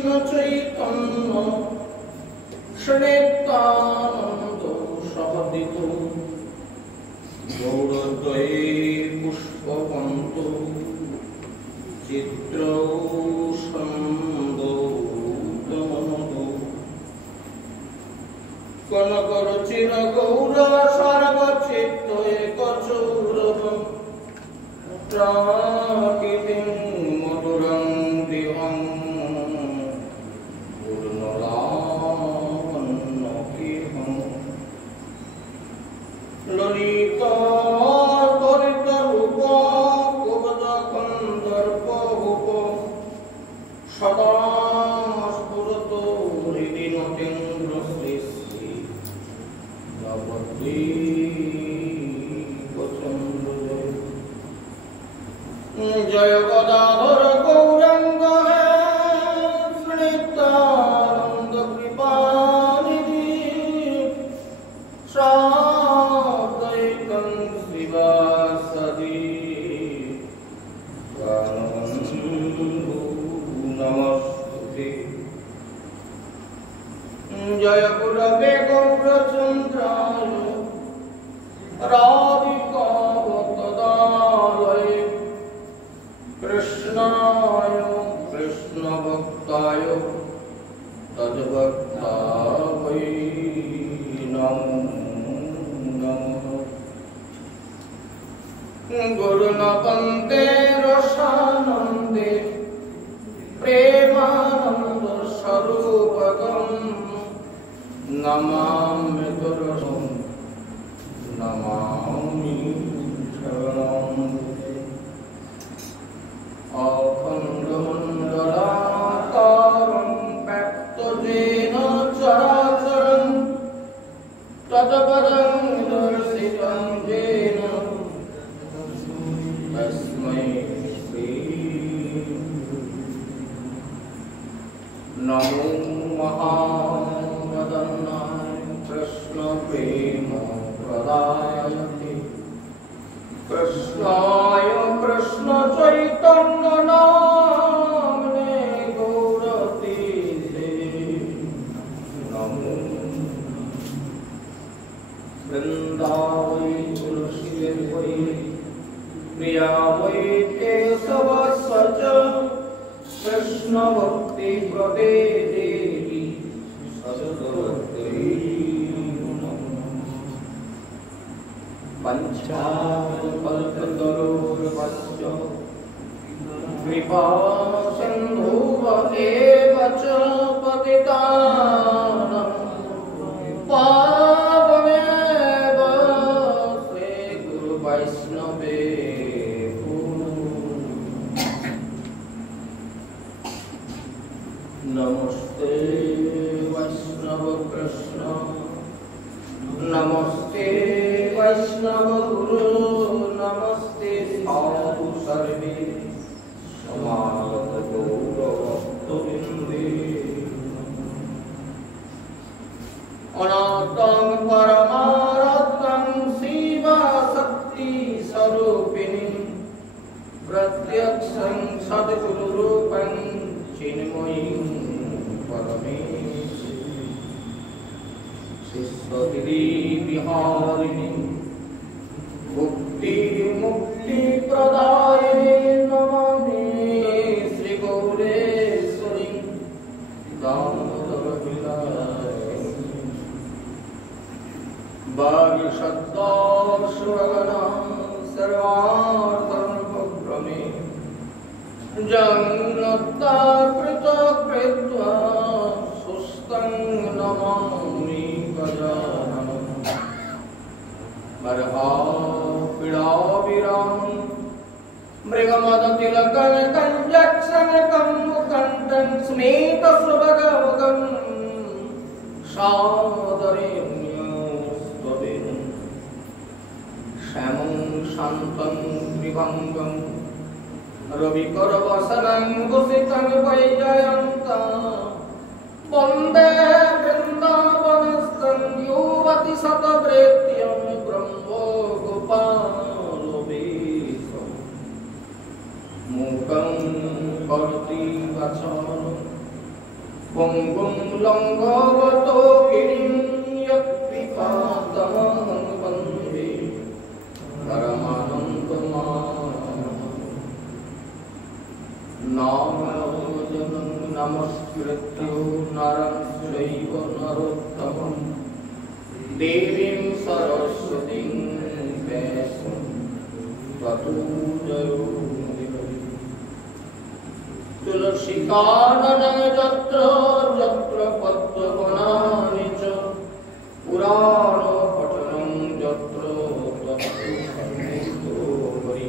কৃষ্ণ চৈতন্য শ্রীনিত্যানন্দ সহদিত গৌরদ্বয়ে পুষ্পপন্ত চিত্রসন্দৌতমনদ কনকরচির গৌর সর্বচিত্ত একচৌরভ প্রাকৃতিং মধুরং দেহং পূর্ণলাবণ্যকেহং ললিতা তরিত রূপ কুবজ কন্দর্প ভূপ সদা স্ফুরত হৃদি নটেন্দ্র শ্রী শ্রী জয় গদাধর গৌরাঙ্গ নিত্যানন্দ কৃপানিধি সাদ্বৈতং শ্রীবাসাদি নমস্তুতে জয় গুরবে গৌরচন্দ্রায় রাধিকাবতদালয়ে कृष्णाय कृष्णभक्ताय तद्भक्ताय नमो नमः गुरुन वन्दे रसानन्दे प्रेमानन्द स्वरूपगं नमामि गुरुं नमामि शरणं अखण्डमण्डलाकारं व्याप्तजेन चराचरं तत्पदं दर्शितं येन तस्मै श्री नमो महावदनाय कृष्णप्रेमप्रदायते कृष्णाय कृष्ण चैतन्य नामने गौरतीर्थे नमो वृंदावै तुलसी वै प्रिया वै केशवस्य कृष्ण भक्ति प्रदे देवी सदसद्वै पंचाकल्पतरोर्वश्च कृपा सिन्धुवदेव च पतितानां पावनेव श्री गुरु वैष्णवेभ्यो नमस्ते वैष्णव कृष्ण नमस्ते वैष्णव गुरु नमस्ते साधु सर्वे समागत गौरभक्तवृन्दे अनात्तं परमारत्नं शिवशक्ति स्वरूपिणी प्रत्यक्षं सद्गुरुरूपं चिन्मयीं परमेश्वरीं शिष्यगिरि विहारिणी मुक्ति मुक्ति प्रदायिनी नमामि श्री गौरेश्वरी दामोदर विलासिनी वागीशब्दा सुरगणा सर्वार्थमुपक्रमे जन्नता कृतकृत्वा सुस्तं नमामि गजाननं बर्हापीडाभिरामं मृगमदतिलकं कञ्जक्षणकं मुकण्ठं स्मितसुभगवगं सादरेण्यस्त्वदेन श्यामं शान्तं विभङ्गं रविकरवसनं भूषितं वैजयन्तं वन्दे वृन्दावनस्थं युवति शतप्रेत्यं ब्रह्मो गोपालवेशं मूकं करोति वचनं পঙ্গুং লঙ্ঘবতো গিরিং যৎকৃপাতমহং বন্দে পরমানন্দমাধবম। নারায়ণং নমস্কৃত্য নরং চৈব নরোত্তমং দেবীং সরস্বতীং ব্যাসং ততো জয়মুদিরয়ে। তুলসীকাননং যত্র যত্র পদ্মবনানি চ পুরাণ পঠনং যত্র তত্র সঙ্গীতো হরি।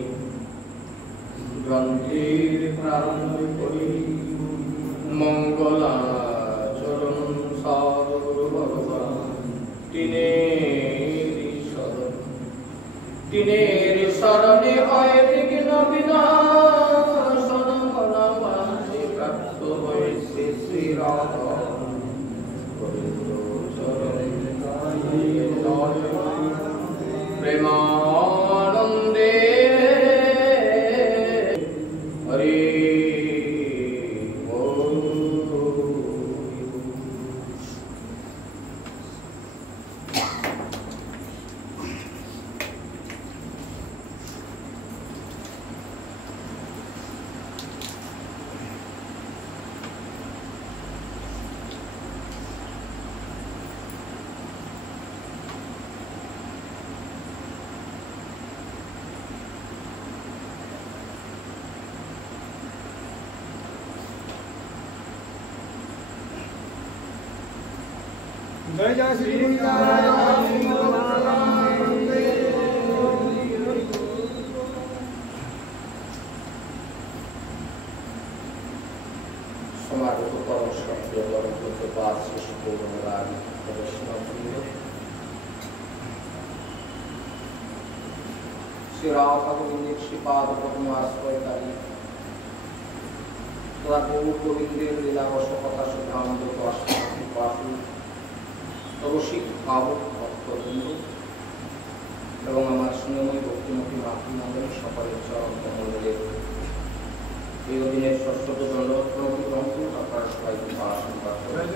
গ্রন্থের প্রারম্ভে করি মঙ্গলাচরণ সাধুগুরু ভগবান তিনের শরণে হয় বিঘ্ন বিনাশন। মনবাঞ্ছে প্রাপ্ত হয়েছে শ্রীরাম প্রেমানন্দে হরে जय जय श्री সমাগত পরমশব্দ পরমপ্রপাত শ্রী গৌরমরাজ বৈষ্ণববৃন্দ, শ্রী রাধা গোবিন্দের শ্রীপাদ পদ্ম আশ্রয়কারী তথা গৌর গোবিন্দের লীলাবশ কথা শুধান্ত পাশু রসিক ভাবক ভক্তবৃন্দ এবং আমার স্নেহময় ভক্তিমুখী মাতৃমণ্ডলী সকলের চরণ কমলে এই অধীনের ষষ্ঠত দণ্ডবত প্রণতি গ্রন্থ আপনারা সবাই আশীর্বাদ করবেন।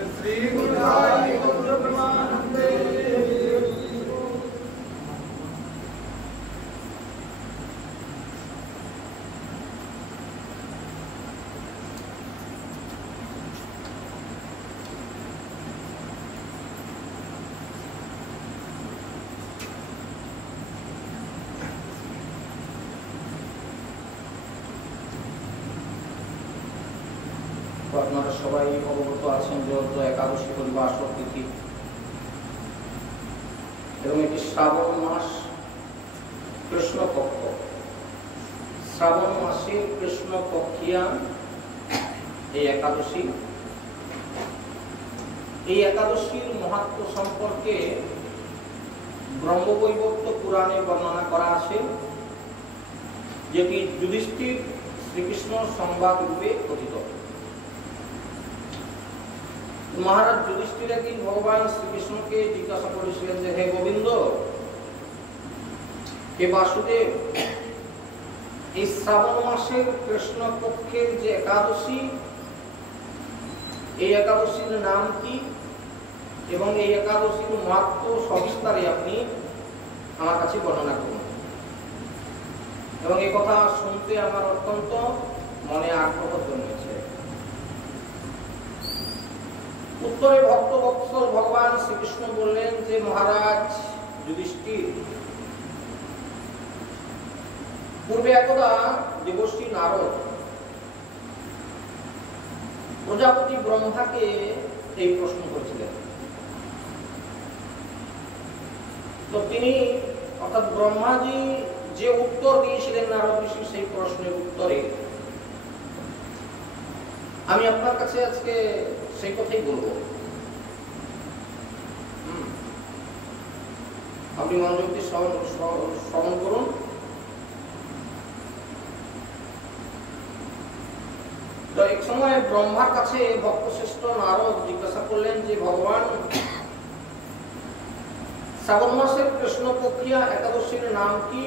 আপনারা সবাই অবগত আছেন যে একাদশী পরিবাসর তিথি এবং এটি শ্রাবণ মাস কৃষ্ণপক্ষ। শ্রাবণ মাসের কৃষ্ণপক্ষিয়া এই একাদশী। এই একাদশীর মাহাত্ম্য সম্পর্কে ব্রহ্মবৈবর্ত পুরাণে বর্ণনা করা আছে, যেটি যুধিষ্ঠির শ্রীকৃষ্ণ সংবাদ রূপে কথিত। মহারাজ যুধিষ্ঠির একদিন ভগবান শ্রীকৃষ্ণকে জিজ্ঞাসা করেছিলেন যে, হে গোবিন্দ, হে বাসুদেব, এই শ্রাবণ মাসের কৃষ্ণপক্ষের যে একাদশী, এই একাদশীর নাম কি এবং এই একাদশীর মাহাত্ম্য সবিস্তারে আপনি আমার কাছে বর্ণনা করুন। এবং এই কথা শুনতে আমার অত্যন্ত মনে আগ্রহ জন্মেছে। উত্তরে ভক্তবৎসল ভগবান শ্রীকৃষ্ণ বললেন যে, মহারাজ যুধিষ্ঠির, পূর্বে একদা দেবর্ষি নারদ প্রজাপতি ব্রহ্মাকে এই প্রশ্ন করেছিলেন। তো তিনি অর্থাৎ ব্রহ্মাজি যে উত্তর দিয়েছিলেন নারদ ঋষি, সেই প্রশ্নের উত্তরে আমি আপনার কাছে আজকে সেই কথাই বলবো। আপনি মনোযোগ দিয়ে শ্রবণ করুন। তো এক সময় ব্রহ্মার কাছে ভক্তশ্রেষ্ঠ নারদ জিজ্ঞাসা করলেন যে, ভগবান, শ্রাবণ মাসের কৃষ্ণপক্ষিয়া একাদশীর নাম কি,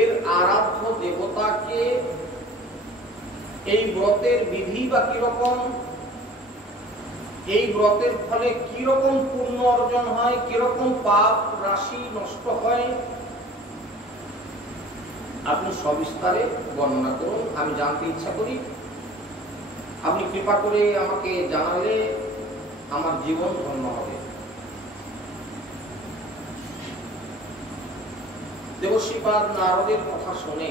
এর আরাধ্য দেবতাকে, এই ব্রতের বিধি বা কিরকম, এই ব্রতের ফলে কি রকম পুণ্য অর্জন হয়, কি রকম পাপ রাশি নষ্ট হয়, আপনি সবিস্তারে বর্ণনা করুন। আমি জানতে ইচ্ছা করি। আপনি কৃপা করে আমাকে জানালে আমার জীবন ধন্য হবে। দেবশ্রীপাদ নারদের কথা শুনে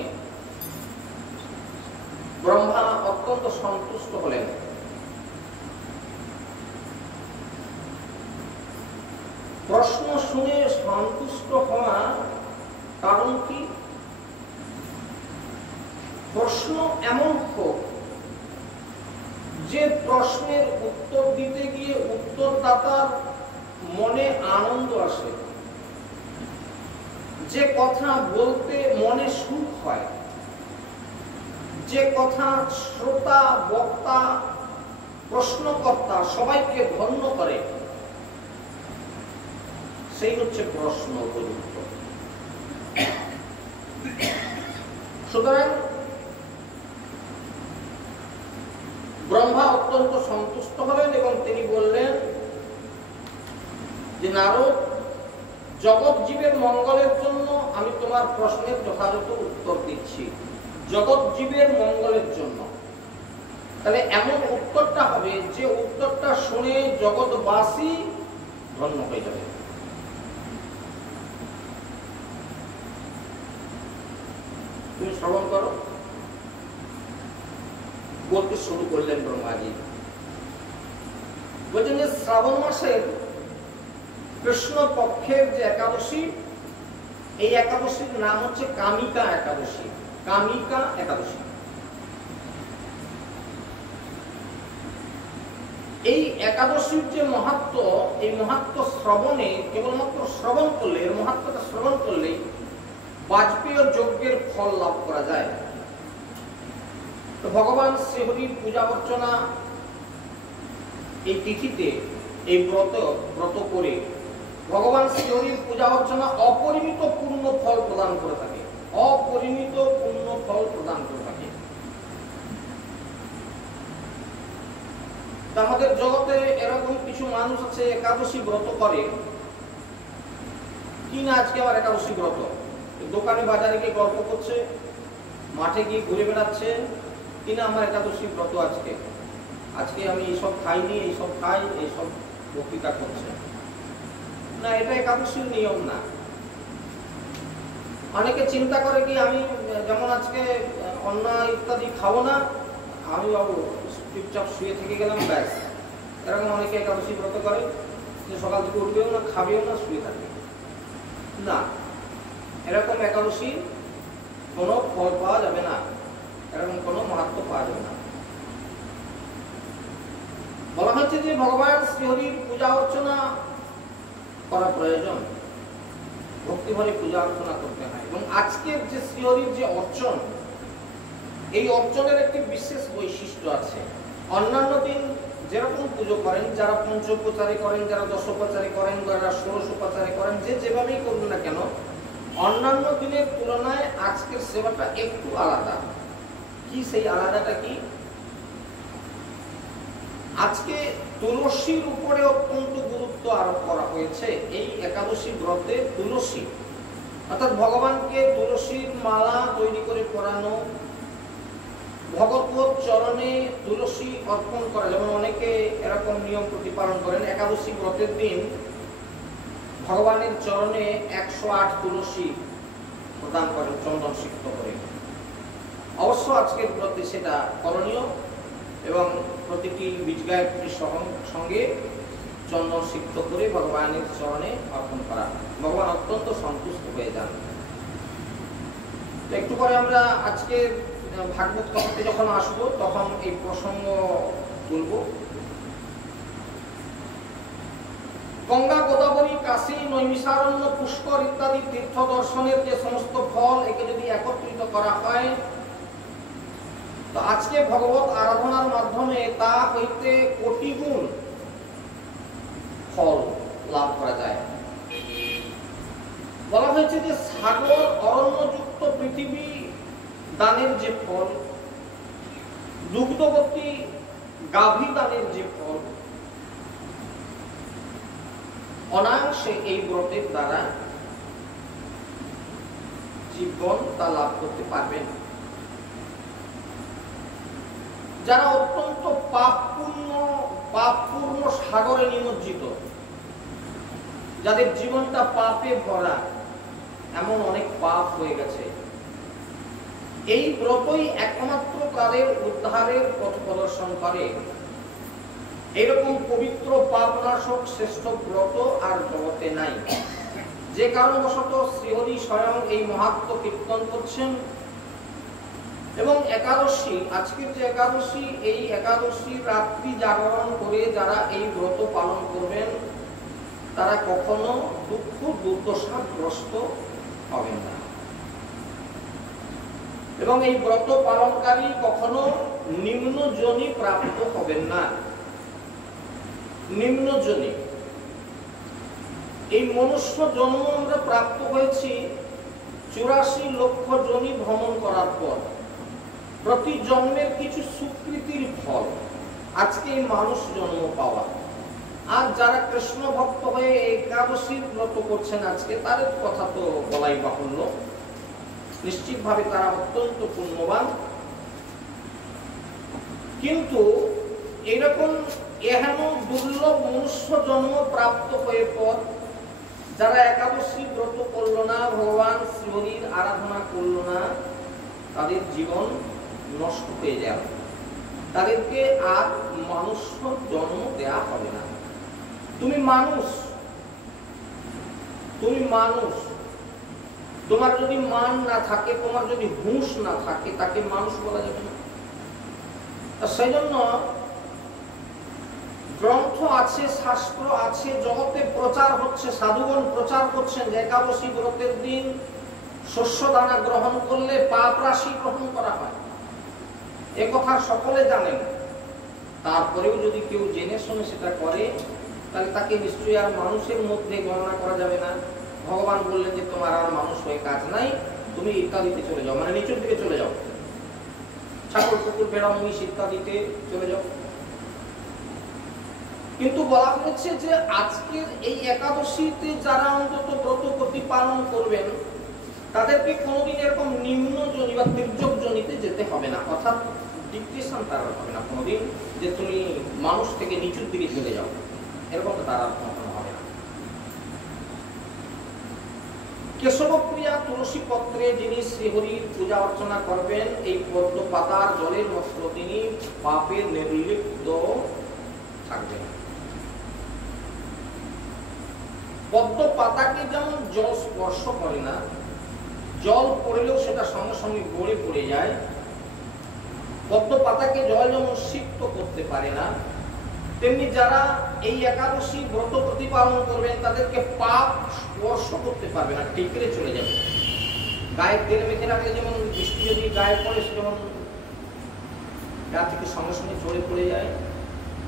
ব্রহ্মা অত্যন্ত সন্তুষ্ট হলেন। প্রশ্ন শুনে সন্তুষ্ট হওয়া কারণ কি? প্রশ্ন এমন হোক যে প্রশ্নের উত্তর দিতে গিয়ে উত্তরদাতার মনে আনন্দ আসে, যে কথা বলতে মনে সুখ হয়, যে কথা শ্রোতা, বক্তা, প্রশ্নকর্তা সবাইকে ধন্য করে, সেই হচ্ছে প্রশ্ন উপযুক্ত। সুতরাং ব্রহ্মা অত্যন্ত সন্তুষ্ট হলেন এবং তিনি বললেন যে নারদ, জগৎ জীবের মঙ্গলের জন্য আমি তোমার প্রশ্নের যথাযথ উত্তর দিচ্ছি। জগৎ জীবের মঙ্গলের জন্য। তাহলে এমন উত্তরটা হবে যে উত্তরটা শুনে জগৎবাসী ধন্য হয়ে যাবে। তুমি শ্রবণ করো। বলতে শুরু করলেন ব্রহ্মাজি। বলছেন যে শ্রাবণ মাসের কৃষ্ণ পক্ষের যে একাদশী, এই একাদশীর নাম হচ্ছে কামিকা একাদশী। কামিকা একাদশী। এই একাদশীর যে মাহাত্ম্য, এই মাহাত্ম্য শ্রবণে, কেবলমাত্র শ্রবণ করলে, এর মাহাত্ম্যটা শ্রবণ করলে বাজপেয় যজ্ঞের ফল লাভ করা যায়। তো ভগবান শ্রীহরির পূজা অর্চনা এই তিথিতে, এই ব্রত করে ভগবান শ্রীহরির পূজা অর্চনা অপরিমিত পূর্ণ ফল প্রদান করে থাকে। অপরিমিত পূর্ণ ফল প্রদান করে থাকে। আমাদের জগতে এরকম কিছু মানুষ আছে একাদশী ব্রত করে কি না, আজকে আবার একাদশী ব্রত দোকানে বাজারে গিয়ে গল্প করছে, মাঠে গিয়ে ঘুরে বেড়াচ্ছে কিনা আমার একাদশী ব্রত আজকে, আজকে আমি এইসব খাইনি, এইসব খাই, এইসব বক্তৃতা করছে না। এটা একাদশীর নিয়ম না। অনেকে চিন্তা করে কি আমি যেমন আজকে অন্ন ইত্যাদি খাবো না, আমি চুপচাপ শুয়ে থেকে গেলাম, ব্যাস। এরকম অনেকে একাদশী ব্রত করে যে সকাল থেকে উঠবেও না, খাবেও না, শুয়ে থাকবে না। এরকম একাদশী কোনো ফল পাওয়া যাবে না, এরকম কোনো মাহাত্ম্য পাওয়া যাবে না। বলা হচ্ছে যে ভগবান শ্রীহরির পূজা অর্চনা করা প্রয়োজন, ভক্তিভরে পূজা অর্চনা করতে হয়। এবং আজকের যে শ্রীহরির যে অর্চন, এই অর্চনের একটি বিশেষ বৈশিষ্ট্য আছে। অন্যান্য দিন যেরকম পুজো করেন, যারা পঞ্চোপচারী করেন, যারা দশোপচারী করেন, যারা ষোড়শোপচারী করেন, যে যেভাবেই করবেন না কেন, অন্যান্য দিনের তুলনায় আজকের সেবাটা একটু আলাদা। কি সেই আলাদাটা কি? আজকে তুলসীর উপরে অত্যন্ত গুরুত্ব আরোপ করা হয়েছে। এই একাদশী ব্রতে তুলসী, অর্থাৎ ভগবানকে তুলসীর মালা তৈরি করে পরানো, ভগবত চরণে তুলসী অর্পণ করা। যেমন অনেকে এরকম নিয়ম প্রতিপালন করেন, একাদশী ব্রতের দিন ভগবানের চরণে 108 তুলসী প্রদান করেন চন্দন সিক্ত করে। অবশ্য আজকের ব্রতে সেটা করণীয় এবং প্রতিটি বীজ গায়ত্রীর সঙ্গে চন্দন সিক্ত করে ভগবানের চরণে অর্পণ করা। ভগবান অত্যন্ত সন্তুষ্ট হয়ে যান। একটু পরে আমরা আজকে ভাগবত কথাতে যখন আসবো তখন এই প্রসঙ্গ তুলব। গঙ্গা, গোদাবরী, কাশী, নৈমিষারণ্য, পুষ্কর ইত্যাদি তীর্থ দর্শনের যে সমস্ত ফল, একে যদি একত্রিত করা হয় তো আজকে ভগবত আরাধনার মাধ্যমে তা হইতে কোটি গুণ ফল লাভ করা যায়। বলা হয়েছে যে সাগর, অরণ্যযুক্ত পৃথিবী দানের যে ফল, দুগ্ধবতী গাভী দানের যে ফল, অনায়াসে এই ব্রতের দ্বারা জীবন তা লাভ করতে পারবেন। যারা অত্যন্ত পাপপূর্ণ সাগরে নিমজ্জিত, যাদের জীবনটা পাপে ভরা, এমন অনেক পাপ হয়ে গেছে, এই ব্রতই একমাত্র তাদের উদ্ধারের পথ প্রদর্শন করে। এরকম পবিত্র পাপনাশক শ্রেষ্ঠ ব্রত আর জগতে নাই। যে কারণবশত শ্রীহরি স্বয়ং এই মাহাত্ম্য কীর্তন করছেন। এবং একাদশী, আজকের যে একাদশী, এই একাদশী রাত্রি জাগরণ করে যারা এই ব্রত পালন করবেন তারা কখনো দুঃখ দুর্দশাগ্রস্ত হবেন না। এবং এই ব্রত পালনকারী কখনো নিম্ন যোনি প্রাপ্ত হবেন না। নিম্ন যোনি, এই মনুষ্য জন্ম আমরা প্রাপ্ত হয়েছি 84 লক্ষ যোনি ভ্রমণ করার পর। প্রতি জন্মের কিছু সুকৃতির ফল আজকে এই মানুষ জন্ম পাওয়া। আর যারা কৃষ্ণ ভক্ত হয়ে একাদশীর ব্রত করছেন আজকে, তাদের কথা তো বলাই বাহুল্য, নিশ্চিতভাবে তারা অত্যন্ত পুণ্যবান। কিন্তু এরকম এহেন দুর্লভ মনুষ্য জন্ম প্রাপ্ত হয়ে পর যারা একাদশী ব্রত করল না, ভগবান শ্রীহরির আরাধনা করল না, তাদের জীবন নষ্ট হয়ে যাবে। তাদেরকে আর মানুষ জন্ম দেয়া হবে না। তুমি মানুষ, তোমার যদি মান না থাকে, তোমার যদি হুঁশ না থাকে, তাকে মানুষ বলা যাবে না। সেই জন্য গ্রন্থ আছে, শাস্ত্র আছে, জগতে প্রচার হচ্ছে, সাধুগণ প্রচার করছেন যে একাদশী ব্রতের দিন শস্য দানা গ্রহণ করলে পাপ রাশি গ্রহণ করা হয়। এ কথা সকলে জানেন। তারপরেও যদি কেউ জেনে শুনে সেটা করে, তাহলে তাকে নিশ্চয়ই আর মানুষের মধ্যে গণনা করা যাবে না। ভগবান বললেন যে তোমার আর মানুষ হয়ে কাজ নাই, তুমি ইত্যাদিতে চলে যাও, মানে নিচের দিকে চলে যাও, ছাগল কুকুর ভেড়া মহিষ ইত্যাদিতে চলে যাও। কিন্তু বলা হয়েছে যে আজকের এই একাদশীতে যারা অন্তত ব্রত প্রতিপালন করবেন তাদেরকে কোনোদিন এরকম নিম্ন যোনি বা তির্যক যোনিতে যেতে হবে না, অর্থাৎ ডিপ্রেশন তার হবে না কোনোদিন যে তুমি মানুষ থেকে নিচুর দিকে চলে যাও, এরকম তার কখনো হবে না। কেশবপ্রিয়া তুলসী পত্রে যিনি শ্রীহরির পূজা অর্চনা করবেন, এই পদ্ম পাতার জলের মস্ত্র তিনি পাপে নির্লিপ্ত থাকবেন। পদ্ম পাতাকে যেমন জল স্পর্শ করে না, জল পড়লেও সেটা সঙ্গে সঙ্গে গড়ে পড়ে যায়, পদ্ম পাতাকে জল যেমন সিক্ত করতে পারে না, তেমনি যারা এই একাদশী ব্রত প্রতিপালন করবেন তাদেরকে পাপ স্পর্শ করতে পারবে না, টিকরে চলে যাবে। গায়ে তেল মেখে রাখলে যেমন বৃষ্টি যদি গায়ে পড়ে সে যেমন গা থেকে সঙ্গে সঙ্গে ঝরে পড়ে যায়,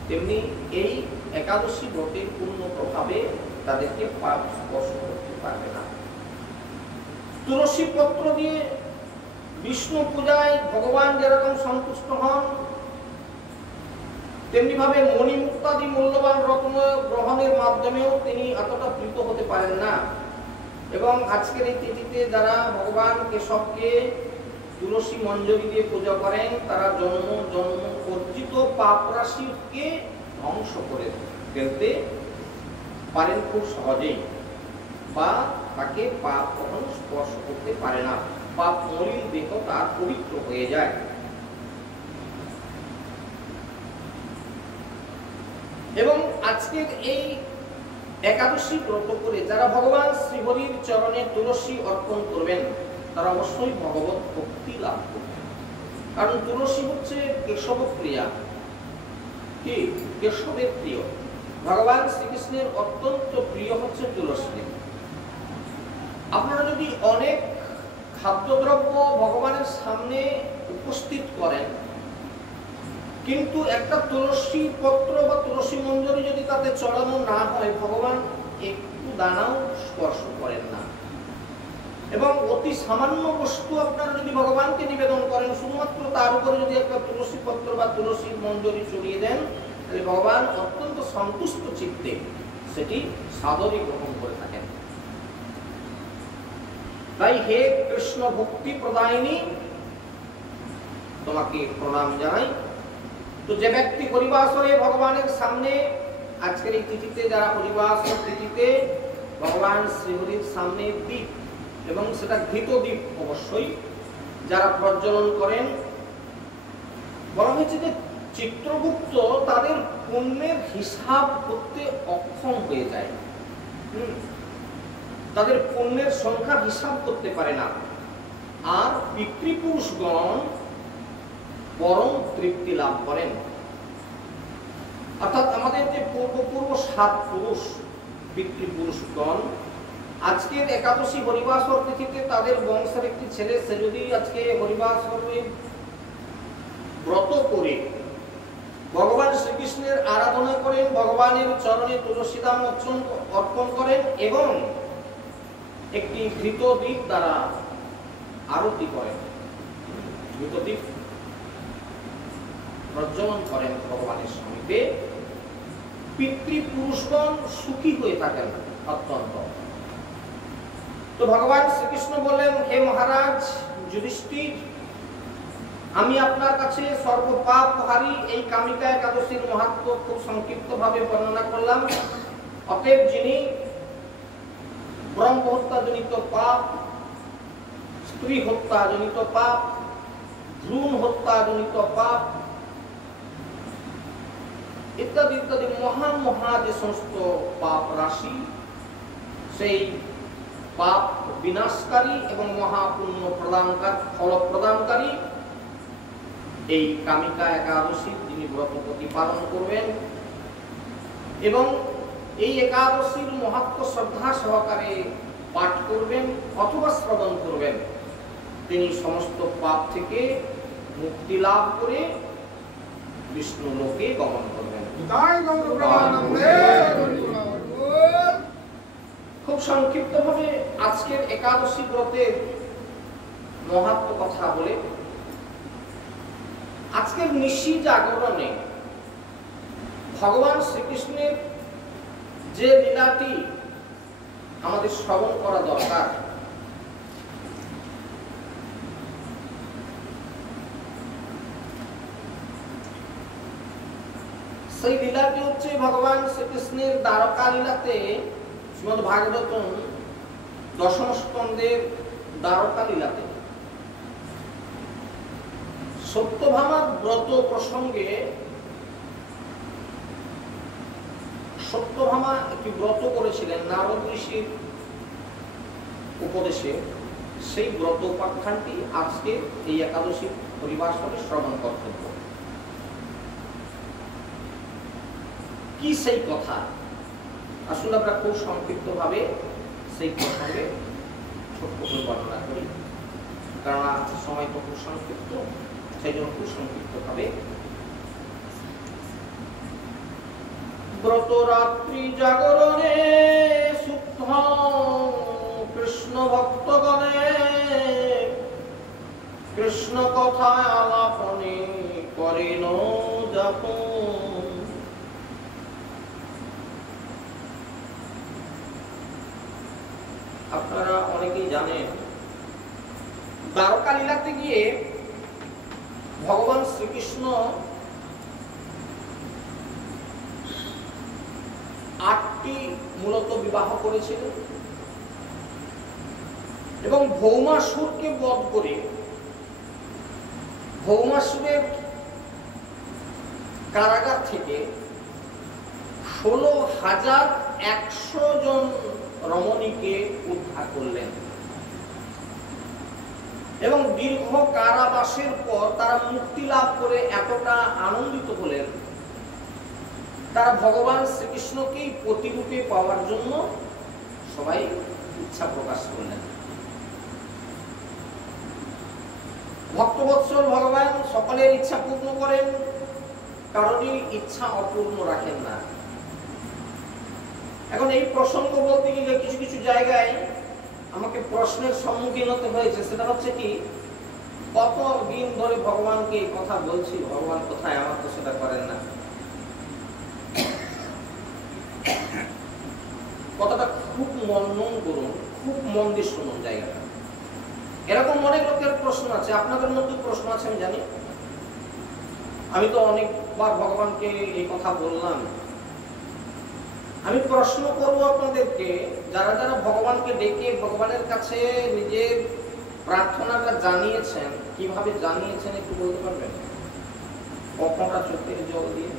তেমনি এই একাদশী ব্রতের পূর্ণ প্রভাবে তাদেরকে পাপ স্পর্শ করতে পারবে না। তুলসী পত্র দিয়ে বিষ্ণু পূজায় ভগবান যেরকম সন্তুষ্ট হন, তেমনি ভাবে মণিমুক্তাদি মূল্যবান রত্ন গ্রহণের মাধ্যমেও তিনি এতটা প্রীত হতে পারেন না। এবং আজকের এই তিথিতে যারা ভগবান কেশবকে তুলসী মঞ্জরি দিয়ে পূজা করেন তারা জন্ম জন্ম অর্জিত পাপ রাশিকে ধ্বংস করে ফেলতে পারেন খুব সহজেই, বা তাকে পাপ কখনো স্পর্শ করতে পারে না, পাপ মলিন দেহ তার পবিত্র হয়ে যায়। এবং আজকের এই একাদশী ব্রত করে যারা ভগবান শ্রীহরির চরণে তুলসী অর্পণ করবেন তারা অবশ্যই ভগবত ভক্তি লাভ করবেন। কারণ তুলসী হচ্ছে কেশব প্রিয়া, কি কেশবের প্রিয়, ভগবান শ্রীকৃষ্ণের অত্যন্ত প্রিয় হচ্ছে তুলসী। আপনারা যদি অনেক খাদ্যদ্রব্য ভগবানের সামনে উপস্থিত করেন, কিন্তু একটা তুলসী পত্র বা তুলসী মঞ্জরি যদি তাতে চড়ানো না হয়, ভগবান একটু দানাও স্পর্শ করেন না। এবং অতি সামান্য বস্তু আপনারা যদি ভগবানকে নিবেদন করেন, শুধুমাত্র তার উপরে যদি একটা তুলসী পত্র বা তুলসী মঞ্জরি চড়িয়ে দেন, তাহলে ভগবান অত্যন্ত সন্তুষ্ট চিত্তে সেটি সাদরে গ্রহণ করে থাকেন। তাই হে কৃষ্ণ ভক্তি প্রদায়িনী, তোমাকে প্রণাম জানাই। তো যে ব্যক্তি হরিবাসরে ভগবানের সামনে, আজকের এই তিথিতে যারা হরিবাসর তিথিতে ভগবান শ্রীহরির সামনে দীপ, এবং সেটা ঘৃত দ্বীপ অবশ্যই, যারা প্রজ্বলন করেন, বলা হয়েছে যে চিত্রগুপ্ত তাদের পুণ্যের হিসাব করতে অক্ষম হয়ে যায়। তাদের পুণ্যের সংখ্যা হিসাব করতে পারে না। আর পিতৃপুরুষগণ পরম তৃপ্তি লাভ করেন। অর্থাৎ আমাদের যে পূর্বপূর্ব 7 পুরুষ পিতৃপুরুষগণ, আজকের একাদশী হরিবাসর তিথিতে তাদের বংশের একটি ছেলে, সে যদি আজকে হরিবাসরে ব্রত করে ভগবান শ্রীকৃষ্ণের আরাধনা করেন, ভগবানের চরণে তুলসী দান অর্পণ করেন এবং একটি ঘৃত দ্বীপ দ্বারা আরতি করেন, ঘৃত দ্বীপ প্রজ্বলন করেন ভগবানের সমীপে, পিতৃপুরুষগণ সুখী হয়ে থাকেন অত্যন্ত। তো ভগবান শ্রীকৃষ্ণ বললেন, হে মহারাজ যুধিষ্ঠির, আমি আপনার কাছে সর্বপাপহারী এই কামিকা একাদশীর মাহাত্ম্য খুব সংক্ষিপ্ত ভাবে বর্ণনা করলাম। অতএব যিনি ব্রহ্ম হত্যাজনিত পাপ, স্ত্রী হত্যাজনিত পাপ, ভ্রূণ হত্যাজনিত পাপ ইত্যাদি ইত্যাদি মহা মহা যে সমস্ত পাপ রাশি, সেই পাপ বিনাশকারী এবং মহাপুণ্য প্রদানকারী, ফল প্রদানকারী এই কামিকা একাদশী যিনি ব্রত প্রতিপালন করবেন এবং এই একাদশীর মহাত্ম্য শ্রদ্ধা সহকারে পাঠ করবেন অথবা শ্রবণ করবেন, তিনি সমস্ত পাপ থেকে মুক্তি লাভ করে বিষ্ণু লোকে গমন করবেন। খুব সংক্ষিপ্ত ভাবে আজকের একাদশী ব্রতের মহাত্ম্য কথা বলে, আজকের নিশি জাগরণে ভগবান শ্রীকৃষ্ণের যে লীলাটি আমাদের শ্রবণ করা দরকার, সেই লীলাটি হচ্ছে ভগবান শ্রীকৃষ্ণের দ্বারকা লীলাতে শ্রীমদ্ ভাগবতম দশম স্কন্ধের দ্বারকা লীলাতে সত্যভামার ব্রত প্রসঙ্গে সত্যভামা একটি ব্রত করেছিলেন নারদ ঋষির উপদেশে, সেই ব্রত উপাখ্যানটি আজকে এই একাদশী হরিবাসরে শ্রবণ কর্তব্য। কি সেই কথা, আসলে আমরা খুব সংক্ষিপ্ত ভাবে সেই প্রসঙ্গে ছোট্ট করে বর্ণনা করি, কারণ সময় তো খুব সংক্ষিপ্ত, সেই জন্য খুব সংক্ষিপ্ত ভাবে। ব্রত রাত্রি জাগরণে শুদ্ধ কৃষ্ণ ভক্তগণে কৃষ্ণ কথায় আলাপনে করেন যাপন। আপনারা অনেকেই জানেন দ্বারকা লীলাতে গিয়ে ভগবান শ্রীকৃষ্ণ 8টি মূলত বিবাহ করেছিলেন এবং ভৌমাসুরকে বধ করে ভৌমাসুরের কারাগার থেকে 16,100 জন রমণীকে উদ্ধার করলেন এবং দীর্ঘ কারাবাসের পর তারা মুক্তি লাভ করে এতটা আনন্দিত হলেন, তারা ভগবান শ্রীকৃষ্ণকেই প্রতিরূপে পাওয়ার জন্য সবাই ইচ্ছা প্রকাশ করলেন। ভক্তবৎসল ভগবান সকলের ইচ্ছা পূর্ণ করেন, কারোরই ইচ্ছা অপূর্ণ রাখেন না। এখন এই প্রসঙ্গ বলতে গেলে কিছু কিছু জায়গায় আমাকে প্রশ্নের সম্মুখীন হতে হয়েছে, সেটা হচ্ছে কি, কত দিন ধরে ভগবানকে এই কথা বলছি, ভগবান কোথায়, আমার তো সেটা করেন না। মন দিয়ে শুনুন জায়গাটা। এরকম অনেক লোকের প্রশ্ন আছে, আপনাদের মধ্যে প্রশ্ন আছে আমি জানি। আমি তো অনেকবার ভগবানকে এই কথা বললাম। আমি প্রশ্ন করব আপনাদেরকে, যারা যারা ভগবানকে ডেকে ভগবানের কাছে নিজের প্রার্থনাটা জানিয়েছেন, কিভাবে জানিয়েছেন একটু বলতে পারবেন? কখনটা চোখের জল দিয়ে।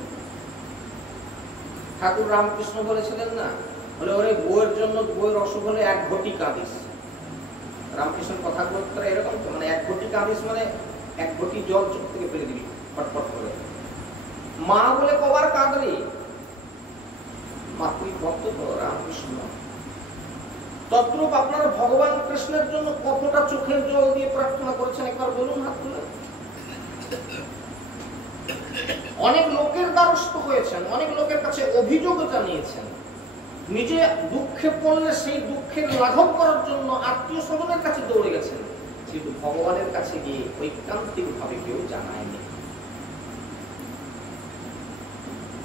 ঠাকুর রামকৃষ্ণ বলেছিলেন না, বলে ওরে বউয়ের জন্য বউয়ের অসুখ হলে 1 ঘটি কাঁদিস। রামকৃষ্ণের কথাগুলো এরকম তো, মানে 1 ঘটি কাঁদিস মানে 1 ঘটি জল চোখ থেকে ফেলে দিবি ফটফট করে। মা বলে কবার কাঁদলি? মাতৃভক্ত তো রামকৃষ্ণ। তদ্রূপ আপনারা ভগবান কৃষ্ণের জন্য কতটা চোখের জল দিয়ে প্রার্থনা করেছেন একবার বলুন হাত তুলে। অনেক লোকের দ্বারস্থ হয়েছেন, অনেক লোকের কাছে অভিযোগ জানিয়েছেন, নিজে দুঃখে পড়লে সেই দুঃখের লাঘব করার জন্য আত্মীয় স্বজনের কাছে দৌড়ে গেছেন, কিন্তু ভগবানের কাছে গিয়ে ঐকান্তিক ভাবে কেউ জানায়নি।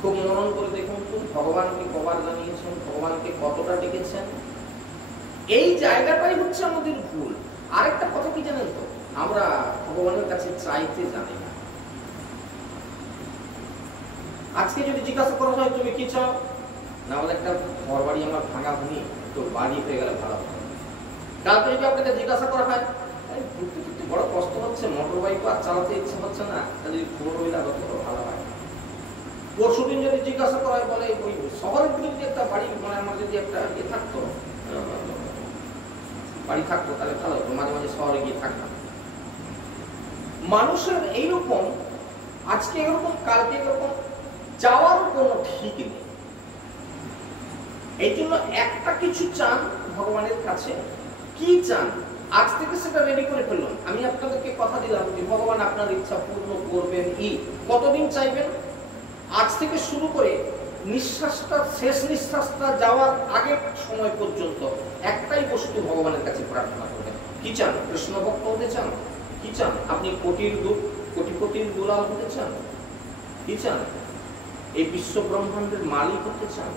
খুব মনন করে দেখুন তো, ভগবানকে কবার জানিয়েছেন, ভগবানকে কতটা ডেকেছেন। এই জায়গাটাই হচ্ছে আমাদের ভুল। আরেকটা কথা কি জানেন তো, আমরা ভগবানের কাছে চাইতে জানি না। আজকে যদি জিজ্ঞাসা করা হয় তুমি কি চাও, না বলে একটা ঘর বাড়ি আমার ভাঙা ভুঙি তো বাড়ি হয়ে গেলে ভালো হবে। কালকে যদি আপনাকে জিজ্ঞাসা করা হয় ঘুরতে ঘুরতে বড় কষ্ট হচ্ছে, মোটর বাইক আর চালাতে ইচ্ছে হচ্ছে না, তাহলে 4 হুইলার হতো ভালো হয়। পরশুদিন যদি জিজ্ঞাসা করা হয়, বলে ওই শহরের দিকে যদি একটা বাড়ি, মানে আমার যদি একটা ইয়ে থাকতো, বাড়ি থাকতো তাহলে ভালো হতো, মাঝে মাঝে শহরে গিয়ে থাকতাম। মানুষের এইরকম, আজকে এরকম কালকে এরকম, যাওয়ার কোনো ঠিক নেই। এই জন্য একটা কিছু চান ভগবানের কাছে, কি চান আজ থেকে সেটা রেডি করে ফেলুন। আমি আপনাদেরকে কথা দিলাম যে ভগবান আপনার ইচ্ছা পূর্ণ করবেন। কতদিন চাইবেন? আজ থেকে শুরু করে নিঃশ্বাসটা, শেষ নিঃশ্বাসটা যাওয়ার আগের সময় পর্যন্ত একটাই বস্তু ভগবানের কাছে প্রার্থনা করবেন। কি চান? কৃষ্ণ ভক্ত হতে চান? কি চান? আপনি কোটিপতির দুলাল হতে চান? কি চান? এই বিশ্ব ব্রহ্মাণ্ডের মালিক হতে চান?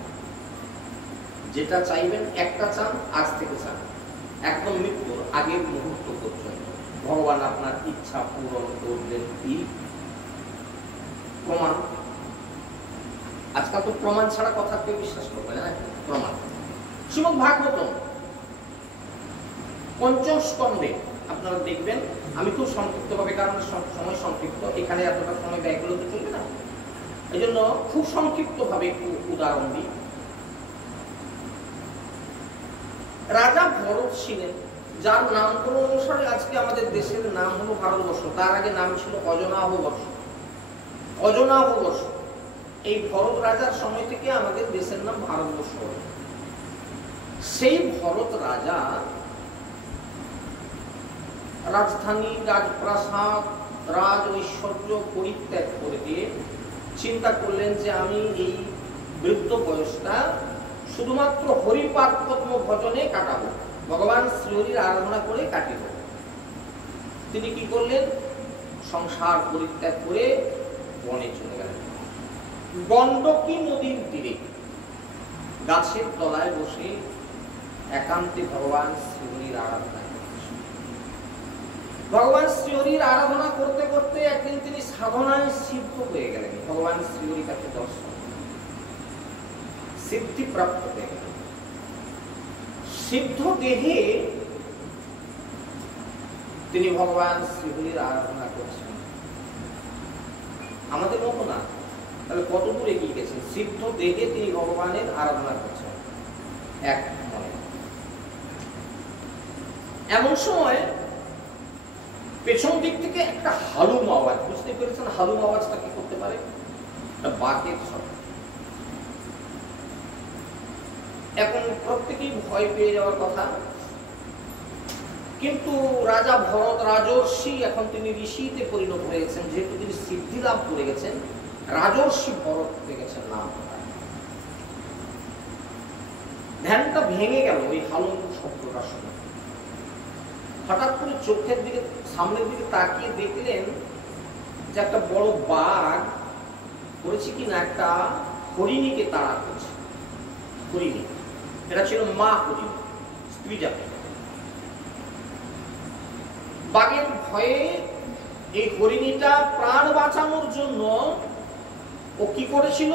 যেটা চাইবেন একটা চান, আজ থেকে চান, একদম মৃত্যুর আগের মুহূর্ত পর্যন্ত ভগবান আপনার ইচ্ছা পূরণ করবেন। কি প্রমাণ? আজকাল তো প্রমাণ ছাড়া কথা কেউ বিশ্বাস করবে না। প্রমাণ শ্রীমদ্ ভাগবতম ৫ম স্কন্ধে আপনারা দেখবেন, আমি খুব সংক্ষিপ্ত ভাবে, কারণ সময় সংক্ষিপ্ত, এখানে এতটা সময় ব্যয় করলে তো চলবে না, এই জন্য খুব সংক্ষিপ্ত ভাবে একটু উদাহরণ দিই। রাজা ভরত ছিলেন, যার নামকরণ অনুসারে আজকে আমাদের দেশের নাম হলো ভারতবর্ষ। তার আগে নাম ছিল অজনাভ বর্ষ। অজনাভ বর্ষ, এই ভরত রাজার সময় থেকে আমাদের দেশের নাম ভারতবর্ষ। সেই ভরত রাজা রাজধানী, রাজপ্রাসাদ, রাজ ঐশ্বর্য পরিত্যাগ করে দিয়ে চিন্তা করলেন যে আমি এই বৃদ্ধ বয়সটা শুধুমাত্র হরিপাদ পদ্ম ভজনে কাটাবো, ভগবান শ্রীহরির আরাধনা করে কাটিব। তিনি কি করলেন? সংসার পরিত্যাগ করে বনে চলে গেলেন। গণ্ডকী নদীর তীরে গাছের তলায় বসে একান্তে ভগবান শ্রীহরির আরাধনা করছেন। ভগবান শ্রীহরির আরাধনা করতে করতে একদিন তিনি সাধনায় সিদ্ধ হয়ে গেলেন। ভগবান শ্রীহরি তাকে দর্শন, সিদ্ধি প্রাপ্ত হয়ে গেলেন। সিদ্ধ দেহে তিনি ভগবান শ্রীহরির আরাধনা করছেন। আমাদের মতো না, তাহলে কত দূরে এগিয়ে গেছেন? সিদ্ধ দেহে তিনি ভগবানের আরাধনা করছেন এক মনে। এমন সময় পেছন দিক থেকে একটা হালুম আওয়াজ, বুঝতে পেরেছেন হালুম আওয়াজটা কি করতে পারে? বাঘের শব্দ। এখন প্রত্যেকেই ভয় পেয়ে যাওয়ার কথা, কিন্তু রাজা ভরত রাজর্ষি, এখন তিনি ঋষিতে পরিণত হয়েছেন, যেহেতু তিনি সিদ্ধি লাভ করে গেছেন, রাজর্ষি ভরত হয়ে গেছেন নাম। ধ্যানটা ভেঙে গেল ওই হালুম শব্দটার সময়। হঠাৎ করে চোখের দিকে, সামনের দিকে তাকিয়ে দেখলেন যে একটা বড় বাঘ করেছে কিনা একটা হরিণীকে তাড়া করছে। হরিণী, এটা ছিল মা হরিণী, স্ত্রী জাতি। বাঘের ভয়ে এই হরিণীটা প্রাণ বাঁচানোর জন্য ও কি করেছিল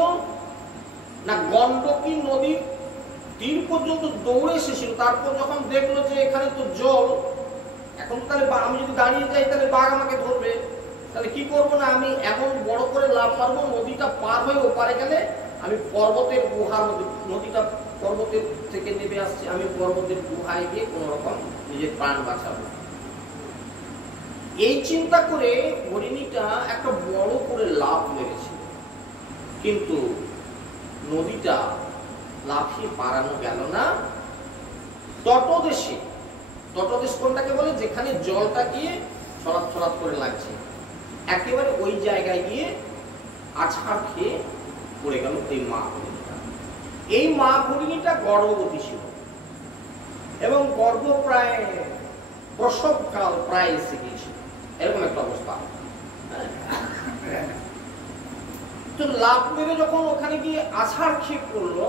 না গণ্ডকী নদীর তীর পর্যন্ত দৌড়ে এসেছিল। তারপর যখন দেখলো যে এখানে তো জল, এখন তাহলে আমি যদি দাঁড়িয়ে যাই তাহলে বাঘ আমাকে ধরবে, তাহলে কি করবো না আমি এমন বড় করে লাফ মারবো, নদীটা পার হয়ে ওপারে গেলে আমি পর্বতের গুহার মধ্যে, নদীটা পর্বতের থেকে নেমে আসছে, আমি পর্বতের গুহায় গিয়ে কোন রকম নিজের প্রাণ বাঁচাবো। এই চিন্তা করে হরিণীটা একটা বড় করে লাফ মেরেছিল, কিন্তু নদীটা লাফিয়ে পারানো গেল না। তটদেশে, তটদেশ কোনটাকে বলে যেখানে জলটা গিয়ে ছড়াত ছড়াত করে লাগছে, একেবারে ওই জায়গায় গিয়ে আছাড় খেয়ে পড়ে গেল এই মা হরিণীটা। এই মা হরিণীটা গর্ভবতী ছিল এবং গর্ভ প্রায় প্রসবকাল প্রায় এসে গিয়েছিল, এরকম একটা অবস্থা। তো লাফ মেরে যখন ওখানে গিয়ে আছাড় খেয়ে পড়লো,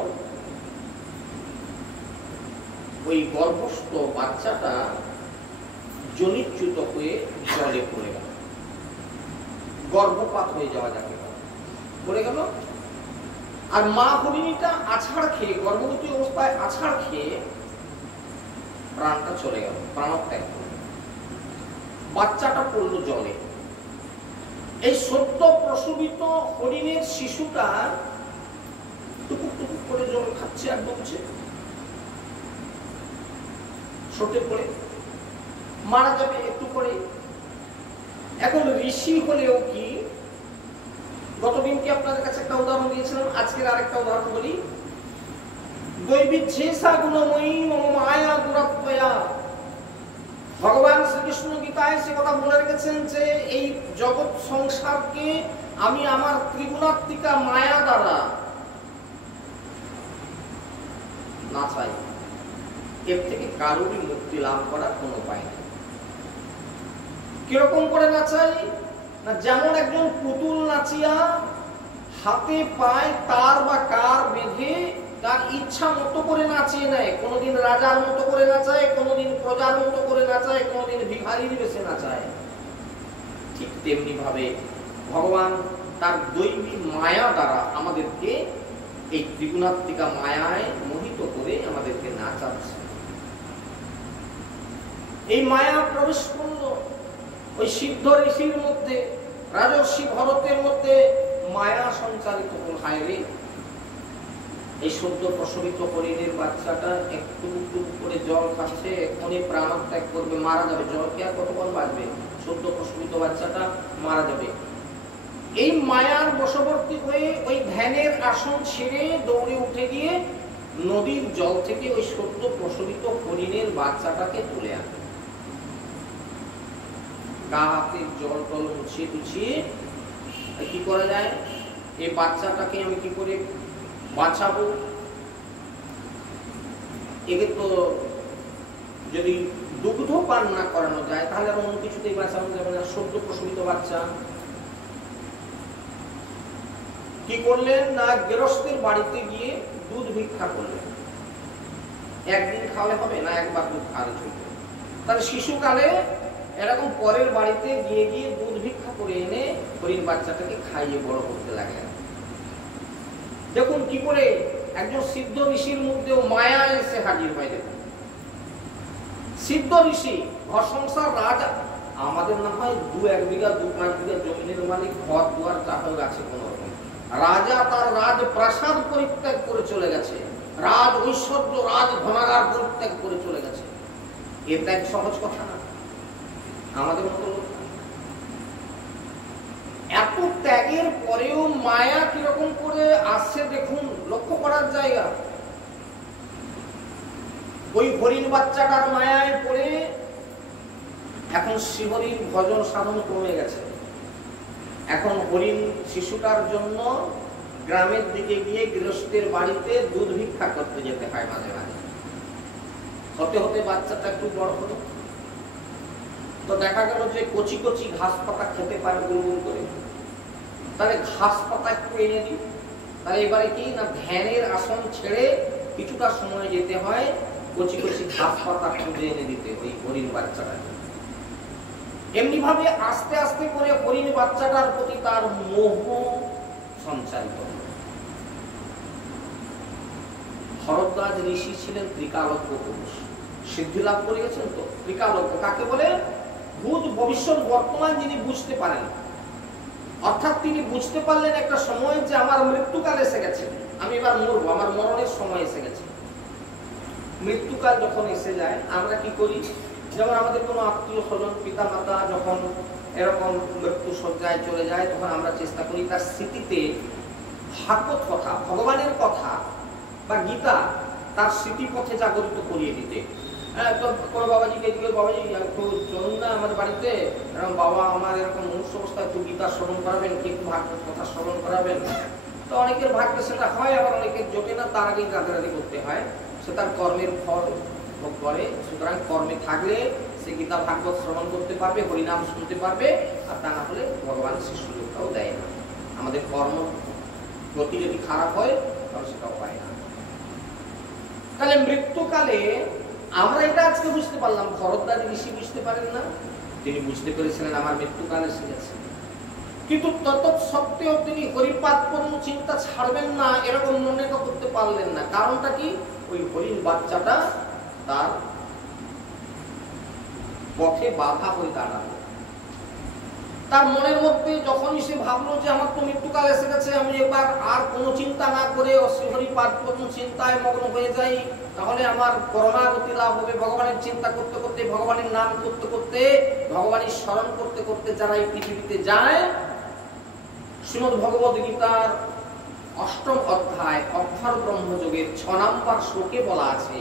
ওই গর্ভস্থ বাচ্চাটা জনিচ্যুত হয়ে জলে পড়ে গেল, গর্ভপাত হয়ে যাওয়া যাকে পড়ে গেল। আর মা হরিণীটা আছাড় খেয়ে, গর্ভবতী অবস্থায় আছাড় খেয়ে প্রাণটা চলে গেল, প্রাণত্যাগ করল। বাচ্চাটা পড়লো জলে। এই সদ্য প্রসবিত হরিণের শিশুটা টুকুক টুকুক করে জল খাচ্ছে আর ডুবছে, সটে পড়ে মারা যাবে একটু পরে। এখন ঋষি হলেও কি, গতদিনকে আপনাদের কাছে একটা উদাহরণ দিয়েছিলাম, আজকের আরেকটা উদাহরণ বলি। দৈবিচ্ছেষা গুণময়ী মম মায়া দুরাত্ময়া। ভগবান শ্রীকৃষ্ণ গীতায় সে কথা বলে রেখেছেন যে এই জগৎ সংসারকে আমি আমার ত্রিগুণাত্মিকা মায়া দ্বারা না চাই, এর থেকে কারোরই মুক্তি লাভ করার কোনো উপায় নেই। কিরকম করে নাচাই না, যেমন একজন পুতুল নাচিয়া হাতে পায়ে তার বা কার বেঁধে তার ইচ্ছা মতো করে নাচিয়ে নেয়, কোনোদিন রাজার মতো করে নাচায়, কোনোদিন প্রজার মতো করে নাচায়, কোনোদিন ভিখারির বেশে নাচায়। ঠিক তেমনি ভাবে ভগবান তার দৈবী মায়া দ্বারা আমাদেরকে এই ত্রিগুণাত্মিকা মায়ায় মোহিত করে আমাদেরকে নাচাচ্ছে। এই মায়া প্রবেশ করলো ওই সিদ্ধ ঋষির মধ্যে, রাজর্ষি ভরতের মধ্যে মায়া সঞ্চারিত হল। হায় রে, এই সদ্য প্রসবিত হরিণের বাচ্চাটা একটু একটু করে জল খাচ্ছে, এখনই প্রাণত্যাগ করবে, মারা যাবে। জল কে আর কতক্ষণ বাঁচবে? সদ্য প্রসবিত বাচ্চাটা মারা যাবে। এই মায়ার বশবর্তী হয়ে ওই ধ্যানের আসন ছেড়ে দৌড়ে উঠে গিয়ে নদীর জল থেকে ওই সদ্য প্রসবিত হরিণের বাচ্চাটাকে তুলে আনে। গা হাতে জল টল মুছিয়ে টুছিয়ে কি করা যায়, এই বাচ্চাটাকে আমি কি করে বাঁচাবো? একে তো যদি দুগ্ধ পান না করানো যায় তাহলে আর অন্য কিছুতেই বাঁচানো যাবে না। সদ্য প্রসবিত বাচ্চা কি করলেন না, গৃহস্থের বাড়িতে গিয়ে দুধ ভিক্ষা করলেন। একদিন খাওয়ালে হবে না, একবার দুধ খাওয়ালে চলবে। তাহলে শিশুকালে এরকম পরের বাড়িতে গিয়ে গিয়ে দুধ ভিক্ষা করে এনে হরিণ বাচ্চাটাকে খাইয়ে বড় করতে লাগলেন। দেখুন কি করে একজন সিদ্ধ ঋষির মধ্যেও মায়া এসে হাজির হয়। দেখুন সিদ্ধ ঋষি, ঘর সংসার রাজা, আমাদের না হয় 2-1 বিঘা 2-5 বিঘা জমিনের মালিক, ঘর দুয়ার চাপেও গেছে কোন রকম। রাজা তার রাজ প্রাসাদ পরিত্যাগ করে চলে গেছে, রাজ ঐশ্বর্য রাজ ধনাগার পরিত্যাগ করে চলে গেছে। এটা এক সহজ কথা না। আমাদের মতো এত ত্যাগের পরেও মায়া কিরকম করে আসছে দেখুন, লক্ষ্য করার জায়গা। ওই হরিণ বাচ্চাটার মায়ায় পড়ে এখন শ্রীহরির ভজন সাধন কমে গেছে। এখন হরিণ শিশুটার জন্য গ্রামের দিকে গিয়ে গৃহস্থের বাড়িতে দুধ ভিক্ষা করতে যেতে হয় মাঝে মাঝে। হতে হতে বাচ্চাটা একটু বড় হলো, তো দেখা গেল যে কচি কচি ঘাস পাতা খেতে পারে গুলগুল করে, তাহলে ঘাস পাতা একটু এনে দিই। তাহলে এবারে কি না, ধ্যানের আসন ছেড়ে কিছুটা সময় যেতে হয় কচি কচি ঘাস পাতা খুঁজে এনে দিতে ওই হরিণ বাচ্চাটাকে। এমনি ভাবে আস্তে আস্তে করে হরিণ বাচ্চাটার প্রতি তার মোহ সঞ্চারিত হল। ভরদ্বাজ ঋষি ছিলেন ত্রিকালজ্ঞ পুরুষ, সিদ্ধি লাভ করে গেছেন। তো ত্রিকালজ্ঞ কাকে বলে? ভূত ভবিষ্যৎ বর্তমান যিনি বুঝতে পারেন, অর্থাৎ তিনি বুঝতে পারলেন একটা সময় যে আমার মৃত্যুকাল এসে গেছে, আমি এবার মরবো, আমার মরণের সময় এসে গেছে। মৃত্যুকাল যখন এসে যায় আমরা কি করি? যেমন আমাদের কোনো আত্মীয় স্বজন পিতা মাতা যখন এরকম মৃত্যু সজ্জায় চলে যায়, তখন আমরা চেষ্টা করি তার স্মৃতিতে ভাগবত কথা, ভগবানের কথা বা গীতা তার স্মৃতিপথে জাগরিত করিয়ে দিতে। কোনো বাবাজিকে জিজ্ঞেস, বাবাজি একটু চলুন না আমাদের বাড়িতে, এরকম বাবা আমার এরকম মনুষ্য অবস্থায় একটু গীতা শ্রবণ করাবেন, কি একটু ভাগবত কথা শ্রবণ করাবেন। তো অনেকের ভাগ্যে সেটা হয়, আবার অনেকের জোটে না, তার আগেই রাধারাধি করতে হয়, সে তার কর্মের ফল ভোগ করে। সুতরাং কর্মে থাকলে সে গীতা ভাগবত শ্রবণ করতে পারবে, হরিনাম শুনতে পারবে, আর তা না হলে ভগবান সে সুযোগটাও দেয় না। আমাদের কর্ম গতি যদি খারাপ হয় তাহলে সেটাও পায় না। তাহলে মৃত্যুকালে আমরা এটা আজকে বুঝতে পারলাম, ভরদ্বাজ ঋষি বুঝতে পারেন না। তিনি বুঝতে পেরেছিলেন আমার মৃত্যুকাল এসে গেছে, কিন্তু তৎসত্ত্বেও তিনি হরিপাদ পদ্ম চিন্তা ছাড়বেন না এরকম মনে করতে পারলেন না। কারণটা কি? ওই হরিণ বাচ্চাটা তার পথে বাধা হয়ে দাঁড়ালো। তার মনের মধ্যে যখনই সে ভাবলো যে আমার তো মৃত্যুকাল এসে গেছে, আমি এবার আর কোনো চিন্তা না করে হরিপাদ পদ্ম চিন্তায় মগ্ন হয়ে যাই, তাহলে আমার পরমাগতি লাভ হবে। ভগবানের চিন্তা করতে করতে, ভগবানের নাম করতে করতে, ভগবানের স্মরণ করতে করতে যারা এই পৃথিবীতে যায়, শ্রীমদ্ ভগবদ গীতার ৮ম অধ্যায় অক্ষর ব্রহ্মযোগের ৬ নম্বর শ্লোকে বলা আছে,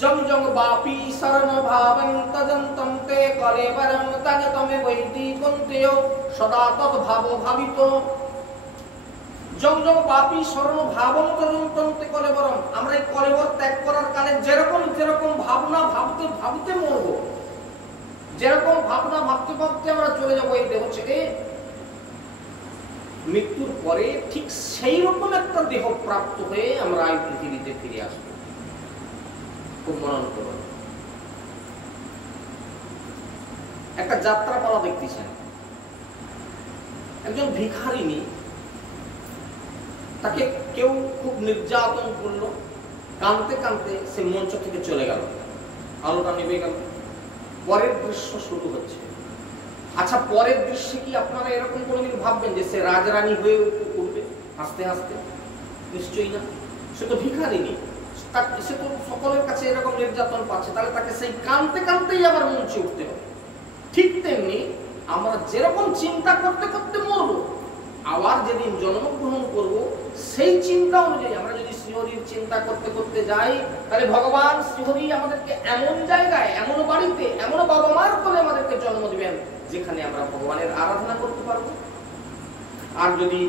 জং জং বাপি শরণ ভাবং তজন্তং তে কলেবরং তজতমে বৈদিকন্তেয় সদা তৎ ভাব ভাবিত। জং জং বাপি শরণ ভাবং তজন্তং তে কলেবরং, আমরা এই কলেবর ত্যাগ করার কালে যেরকম যেরকম ভাবনা ভাবতে ভাবতে মরব, যেরকম ভাবনা ভাবতে ভাবতে আমরা চলে যাবো এই দেহ ছেড়ে, মৃত্যুর পরে ঠিক সেই রকম একটা দেহ প্রাপ্ত হয়ে আমরা এই পৃথিবীতে ফিরে আসবো। খুব মনন করুন। একটা যাত্রাপালা দেখতেছেন, একজন ভিখারিনী, তাকে কেউ খুব নির্যাতন করলো, কাঁদতে কাঁদতে সে মঞ্চ থেকে চলে গেল, আলোটা নিভে গেল, পরের দৃশ্য শুরু হচ্ছে। আচ্ছা, পরের দৃশ্যে কি আপনারা এরকম কোনোদিন ভাববেন যে সে রাজরানী হয়ে উঠবে হাসতে হাসতে? নিশ্চয়ই না। সে তো ভিখারিনী, সে তো সকলের কাছে এরকম নির্যাতন পাচ্ছে, তাহলে তাকে সেই কাঁদতে কাঁদতেই আবার মঞ্চে উঠতে হবে। ঠিক তেমনি আমরা যেরকম চিন্তা করতে করতে মরবো, আবার যেদিন জন্মগ্রহণ করব সেই চিন্তা অনুযায়ী আমরা যদি শ্রীহরির চিন্তা করতে করতে যাই, তাহলে ভগবান শ্রীহরি আমাদেরকে এমন জায়গায়, এমন বাড়িতে, এমন বাবা মার কোলে আমাদেরকে জন্ম দিবেন যেখানে আমরা ভগবানের আরাধনা করতে পারবো। আর যদি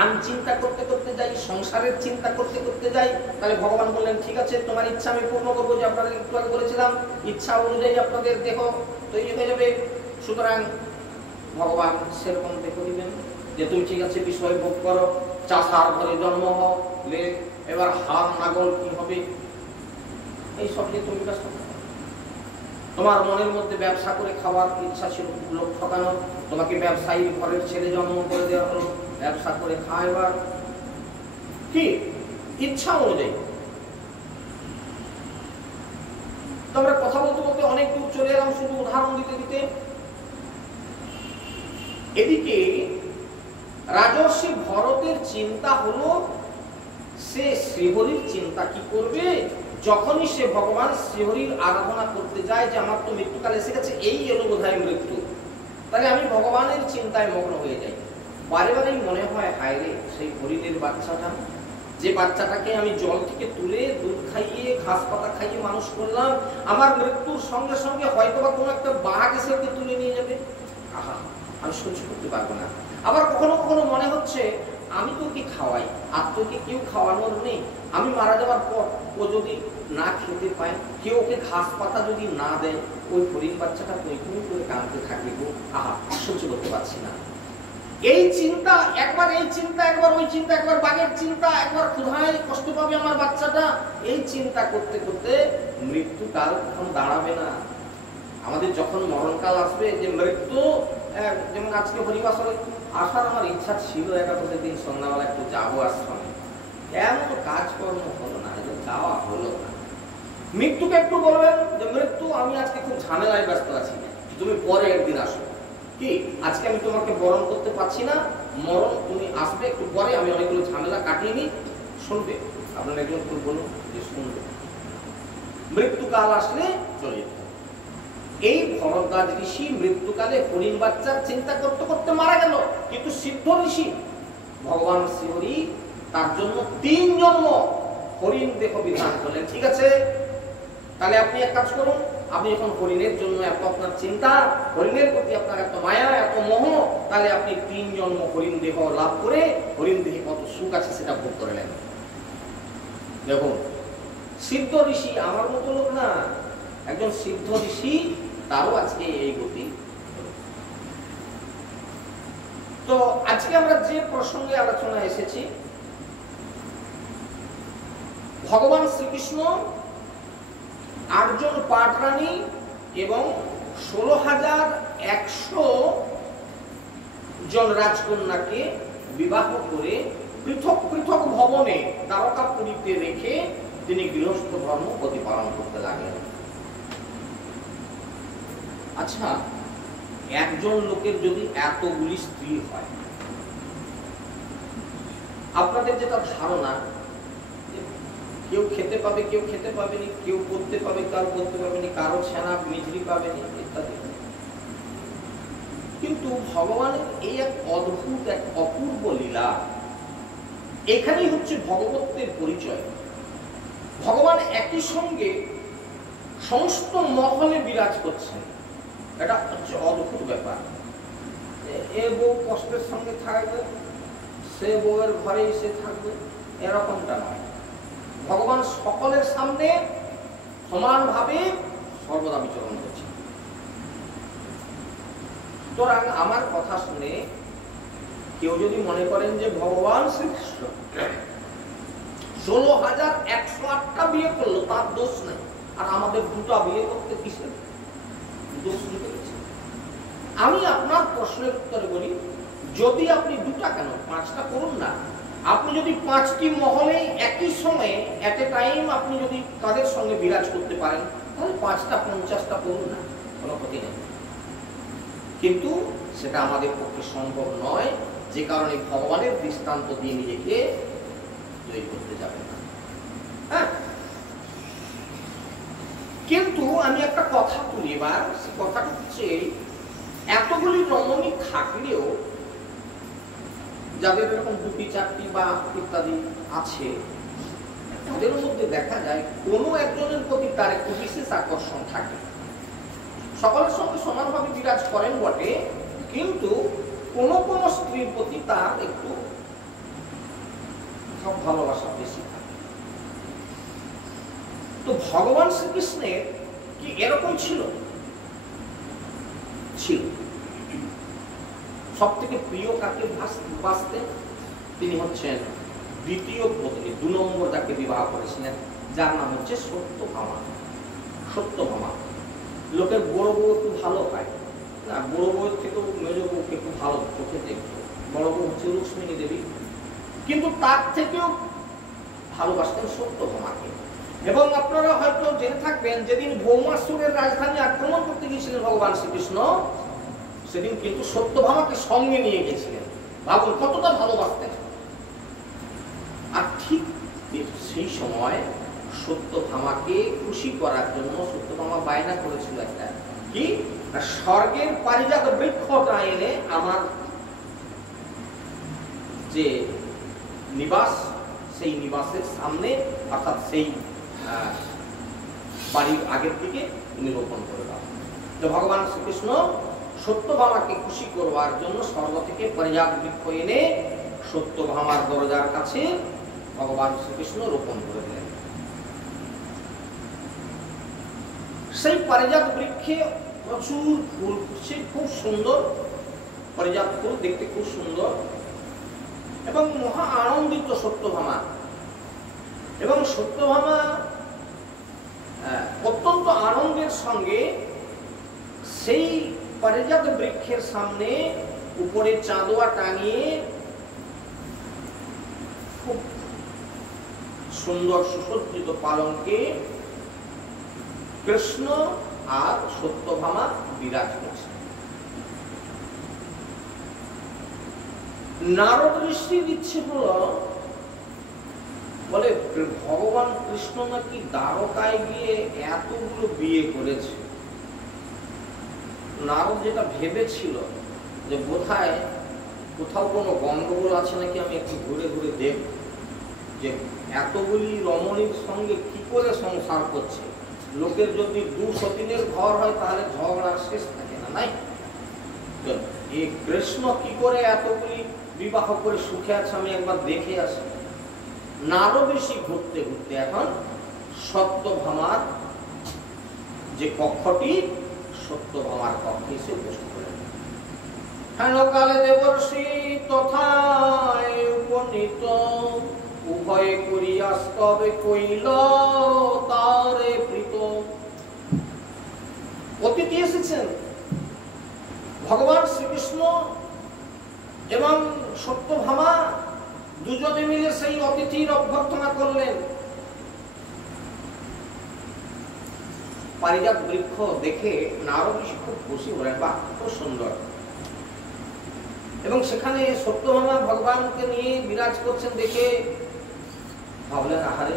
আন চিন্তা করতে করতে যাই, সংসারের চিন্তা করতে করতে যাই, তাহলে ভগবান বললেন ঠিক আছে, তোমার ইচ্ছা আমি পূর্ণ করবো, যে আপনাদের একটু আগে বলেছিলাম ইচ্ছা অনুযায়ী আপনাদের দেহ তৈরি হয়ে যাবে। সুতরাং ভগবান সেরকম দেহ দিবেন যে তুমি ঠিক আছে বিষয় ভোগ করো, চাষার ঘরে জন্ম হলে এবার হাল নাগল কি হবে, এই সব যে তুমি ব্যস্ত। তোমার মনের মধ্যে ব্যবসা করে খাওয়ার ইচ্ছা ছিল, লোক ঠকানো, তোমাকে ব্যবসায়ী ঘরের ছেলে জন্ম করে দেওয়া হলো, ব্যবসা করে খাওয়ার কি ইচ্ছা অনুযায়ী। তোমরা কথা বলতে বলতে অনেক দূর চলে এলাম, শুধু উদাহরণ দিতে দিতে। এদিকে রাজর্ষি ভরতের চিন্তা হলো সে শ্রীহরির চিন্তা কি করবে। যখনই সে ভগবান শ্রীহরির আরাধনা করতে যায় যে আমার তো মৃত্যুকাল এসে গেছে, এই এলো বোধহয় মৃত্যু, তাহলে আমি ভগবানের চিন্তায় মগ্ন হয়ে যাই। বারে বারেই মনে হয় হায় রে, সেই হরিণের বাচ্চাটা, যে বাচ্চাটাকে আমি জল থেকে তুলে দুধ খাইয়ে ঘাস পাতা খাইয়ে মানুষ করলাম, আমার মৃত্যুর সঙ্গে সঙ্গে হয়তো বা কোনো একটা বাঘ এসে ওকে তুলে নিয়ে যাবে, আহা আমি সহ্য করতে পারবো না। আবার কখনো কখনো মনে হচ্ছে আমি তো ওকে খাওয়াই, আর তোকে কেউ খাওয়ানোর নেই, আমি মারা যাওয়ার পর ও যদি না খেতে পায়, কেউ ওকে ঘাস পাতা যদি না দেয়, ওই হরিণ বাচ্চাটা ওইখানে করে কাঁদতে থাকবে, আহা সহ্য করতে পারছি না। এই চিন্তা একবার, এই চিন্তা একবার, ওই চিন্তা একবার, বাঘের চিন্তা একবার, ক্ষুধায় কষ্ট পাবে আমার বাচ্চাটা, এই চিন্তা করতে করতে মৃত্যুকাল কখন দাঁড়াবে না। আমাদের যখন মরণকাল আসবে, যে মৃত্যু, যেমন আজকে হরিবাসরে আসার আমার ইচ্ছা ছিল, একাদশের দিন সন্ধ্যাবেলা একটু যাবো আশ্রমে, কেমন কাজকর্ম হলো না, যাওয়া হলো না। মৃত্যুকে একটু বলবেন যে মৃত্যু, আমি আজকে খুব ঝামেলায় ব্যস্ত আছি, তুমি পরে একদিন আসো, কি আজকে আমি তোমাকে বরণ করতে পারছি না, মরণ তুমি আসবে একটু পরে, আমি অনেকগুলো ঝামেলা কাটিয়ে নিই, শুনবে। আপনারা একজন একটু বলুন যে শুনবে। মৃত্যুকাল আসলে চলে যেতে। এই ভরদ্বাজ ঋষি মৃত্যুকালে হরিণ বাচ্চার চিন্তা করতে করতে মারা গেল, কিন্তু সিদ্ধ ঋষি ভগবান শ্রীহরি তার জন্য 3 জন্ম হরিণ দেহ বিধান করলেন। ঠিক আছে, তাহলে আপনি এক কাজ করুন, আপনি যখন হরিণের জন্য এত আপনার চিন্তা, হরিণের প্রতি আপনার এত মায়া, এত মোহ, তাহলে আপনি 3 জন্ম হরিণ দেহ লাভ করে হরিণ দেহে কত সুখ আছে সেটা ভোগ করে নেন। দেখুন, সিদ্ধ ঋষি আমার মতো লোক না, একজন সিদ্ধ ঋষি, তারও আজকে এই গতি। তো আজকে আমরা যে প্রসঙ্গে আলোচনা এসেছি, ভগবান শ্রীকৃষ্ণ 8 জন পাটরানী এবং 16,100 জন রাজকন্যাকে বিবাহ করে পৃথক পৃথক ভবনে দ্বারকাপুরীতে রেখে তিনি গৃহস্থ ধর্ম প্রতিপালন করতে লাগলেন। আচ্ছা, একজন লোকের যদি এতগুলি স্ত্রী হয়, আপনাদের যেটা ধারণা, কেউ খেতে পাবে, কেউ খেতে পাবেনি, কেউ করতে পাবে, কারো করতে পাবেনি, কারো ছানা মিজরি পাবেনি, ইত্যাদি। কিন্তু ভগবানের এই এক অদ্ভুত, এক অপূর্ব লীলা, এখানেই হচ্ছে ভগবত্বের পরিচয়। ভগবান একই সঙ্গে সমস্ত মহলে বিরাজ করছেন, এটা হচ্ছে অদ্ভুত ব্যাপার। এ বউ কষ্টের সঙ্গে থাকবে, সে বউয়ের ঘরেই সে থাকবে, এরকমটা নয়। ভগবান সকলের সামনে সমানভাবে সর্বদা বিচরণ করছেন। সুতরাং আমার কথা শুনে কেউ যদি মনে করেন যে ভগবান শ্রীকৃষ্ণ 16,108টা বিয়ে করলো, তার দোষ নেই, আর আমাদের 2টা বিয়ে করতে কিসের দোষ নিতে গেছে? আমি আপনার প্রশ্নের উত্তরে বলি, যদি আপনি 2টা কেন 5টা করুন না। আপনি যদি 5টি মহলে একই সময়ে এট এ টাইম আপনি যদি তাদের সঙ্গে বিরাজ করতে পারেন, তাহলে 5টা 50টা করুন না, কোনো ক্ষতি নেই। কিন্তু সেটা আমাদের পক্ষে সম্ভব নয়, যে কারণে ভগবানের দৃষ্টান্ত দিয়ে নিজেকে জয়ী করতে যাবেন না। হ্যাঁ, কিন্তু আমি একটা কথা তুলি এবার, সে কথাটা হচ্ছে, এতগুলি রমণী থাকলেও যাদের এরকম 2টি 4টি বা ইত্যাদি আছে, তাদের মধ্যে দেখা যায় কোনো একজনের প্রতি তার একটু বিশেষ আকর্ষণ থাকে। সকলের সঙ্গে সমানভাবে বিরাজ করেন বটে, কিন্তু কোন কোন স্ত্রীর প্রতি তার একটু ভালোবাসা বেশি থাকে। তো ভগবান শ্রীকৃষ্ণের কি এরকম ছিল? ছিল। সব থেকে প্রিয় কাকে বাঁচতেন? তিনি হচ্ছেন দ্বিতীয় পত্নী, 2 নম্বর যাকে বিবাহ করেছিলেন, যার নাম হচ্ছে সত্যভামা। সত্যভামা লোকের বড় বউ একটু ভালো পায় না, বড় বউয়ের থেকেও মেজ বউকে একটু ভালো চোখে দেখত। বড় বউ হচ্ছে রুক্মিণী দেবী, কিন্তু তার থেকেও ভালোবাসতেন সত্যভামাকে। এবং আপনারা হয়তো জেনে থাকবেন, যেদিন ভৌমাসুরের রাজধানী আক্রমণ করতে গিয়েছিলেন ভগবান শ্রীকৃষ্ণ, সেদিন কিন্তু সত্যভামাকে সঙ্গে নিয়ে গেছিলেন। ভাবুন কতটা ভালোবাসতেন। আর ঠিক সেই সময় সত্যভামাকে খুশি করার জন্য সত্যভামা বায়না করেছিল একটা, কি স্বর্গের পারিজাত বৃক্ষটা এনে আমার যে নিবাস, সেই নিবাসের সামনে, অর্থাৎ সেই বাড়ির আগের দিকে তিনি রোপণ করে দাও। তো ভগবান শ্রীকৃষ্ণ সত্যভামাকে খুশি করবার জন্য স্বর্গ থেকে পারিজাত বৃক্ষ এনে সত্যভামার দরজার কাছে ভগবান শ্রীকৃষ্ণ রোপণ করে দিলেন। সেই পারিজাত বৃক্ষে প্রচুর ফুল ফুটছে, খুব সুন্দর পারিজাত ফুল, দেখতে খুব সুন্দর, এবং মহা আনন্দিত সত্যভামা। এবং সত্যভামা অত্যন্ত আনন্দের সঙ্গে সেই পারিজাত বৃক্ষের সামনে উপরে চাঁদোয়া টাঙিয়ে খুব সুন্দর সুসজ্জিত পালঙ্কে কৃষ্ণ আর সত্যভামা বিরাজ করছে। নারদ ঋষির ইচ্ছে হলো, বলে ভগবান কৃষ্ণ নাকি দ্বারকায় গিয়ে এতগুলো বিয়ে করেছে। নারদ যেটা ভেবেছিল যে বোধহয় কোথাও কোনো গন্ডগোল আছে নাকি, আমি একটু ঘুরে ঘুরে দেখব যে এতগুলি রমণীর সঙ্গে কি করে সংসার করছে। লোকের যদি 200 দিনের ঘর হয় তাহলে ঝগড়া শেষ থাকে না, নাই? এই কৃষ্ণ কি করে এতগুলি বিবাহ করে সুখে আছে, আমি একবার দেখে আসি। নারদ ঋষি ঘুরতে ঘুরতে এখন সত্যভামার যে কক্ষটি, সত্যভামার কক্ষে এসে উপস্থিত হলেন। হেনকালে দেবর্ষি তথায় উপনীত, উভয়ে করিয়া স্তবে কইল তারে প্রীত। অতিথি এসেছেন, ভগবান শ্রীকৃষ্ণ এবং সত্যভামা দুজনে মিলে সেই অতিথির অভ্যর্থনা করলেন। পারিজাত বৃক্ষ দেখে নারদ ঋষি খুব খুশি হলেন, বাহ খুব সুন্দর। এবং সেখানে সত্যভামা ভগবানকে নিয়ে বিরাজ করছেন দেখে ভাবলেন, আহারে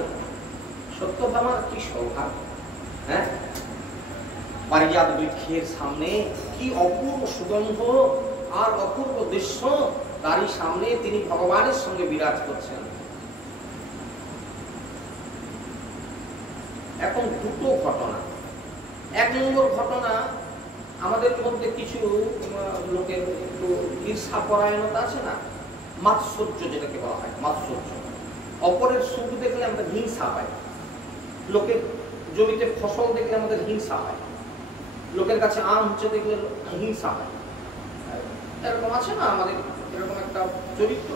সত্যভামার কি সৌভাগ্য। হ্যাঁ, পারিজাত বৃক্ষের সামনে কি অপূর্ব সুগন্ধ আর অপূর্ব দৃশ্য, তারই সামনে তিনি ভগবানের সঙ্গে বিরাজ করছেন। এখন দুটো ঘটনা। 1 নম্বর ঘটনা, আমাদের মধ্যে কিছু লোকের একটু ঈর্ষাপরায়ণতা আছে না, মাৎসর্য যেটাকে বলা হয়, মাৎসর্য। অপরের সুখ দেখলে আমাদের হিংসা হয়, লোকের জমিতে ফসল দেখলে আমাদের হিংসা হয়, লোকের কাছে আম হচ্ছে দেখলে হিংসা হয়। এরকম আছে না আমাদের, এরকম একটা চরিত্র।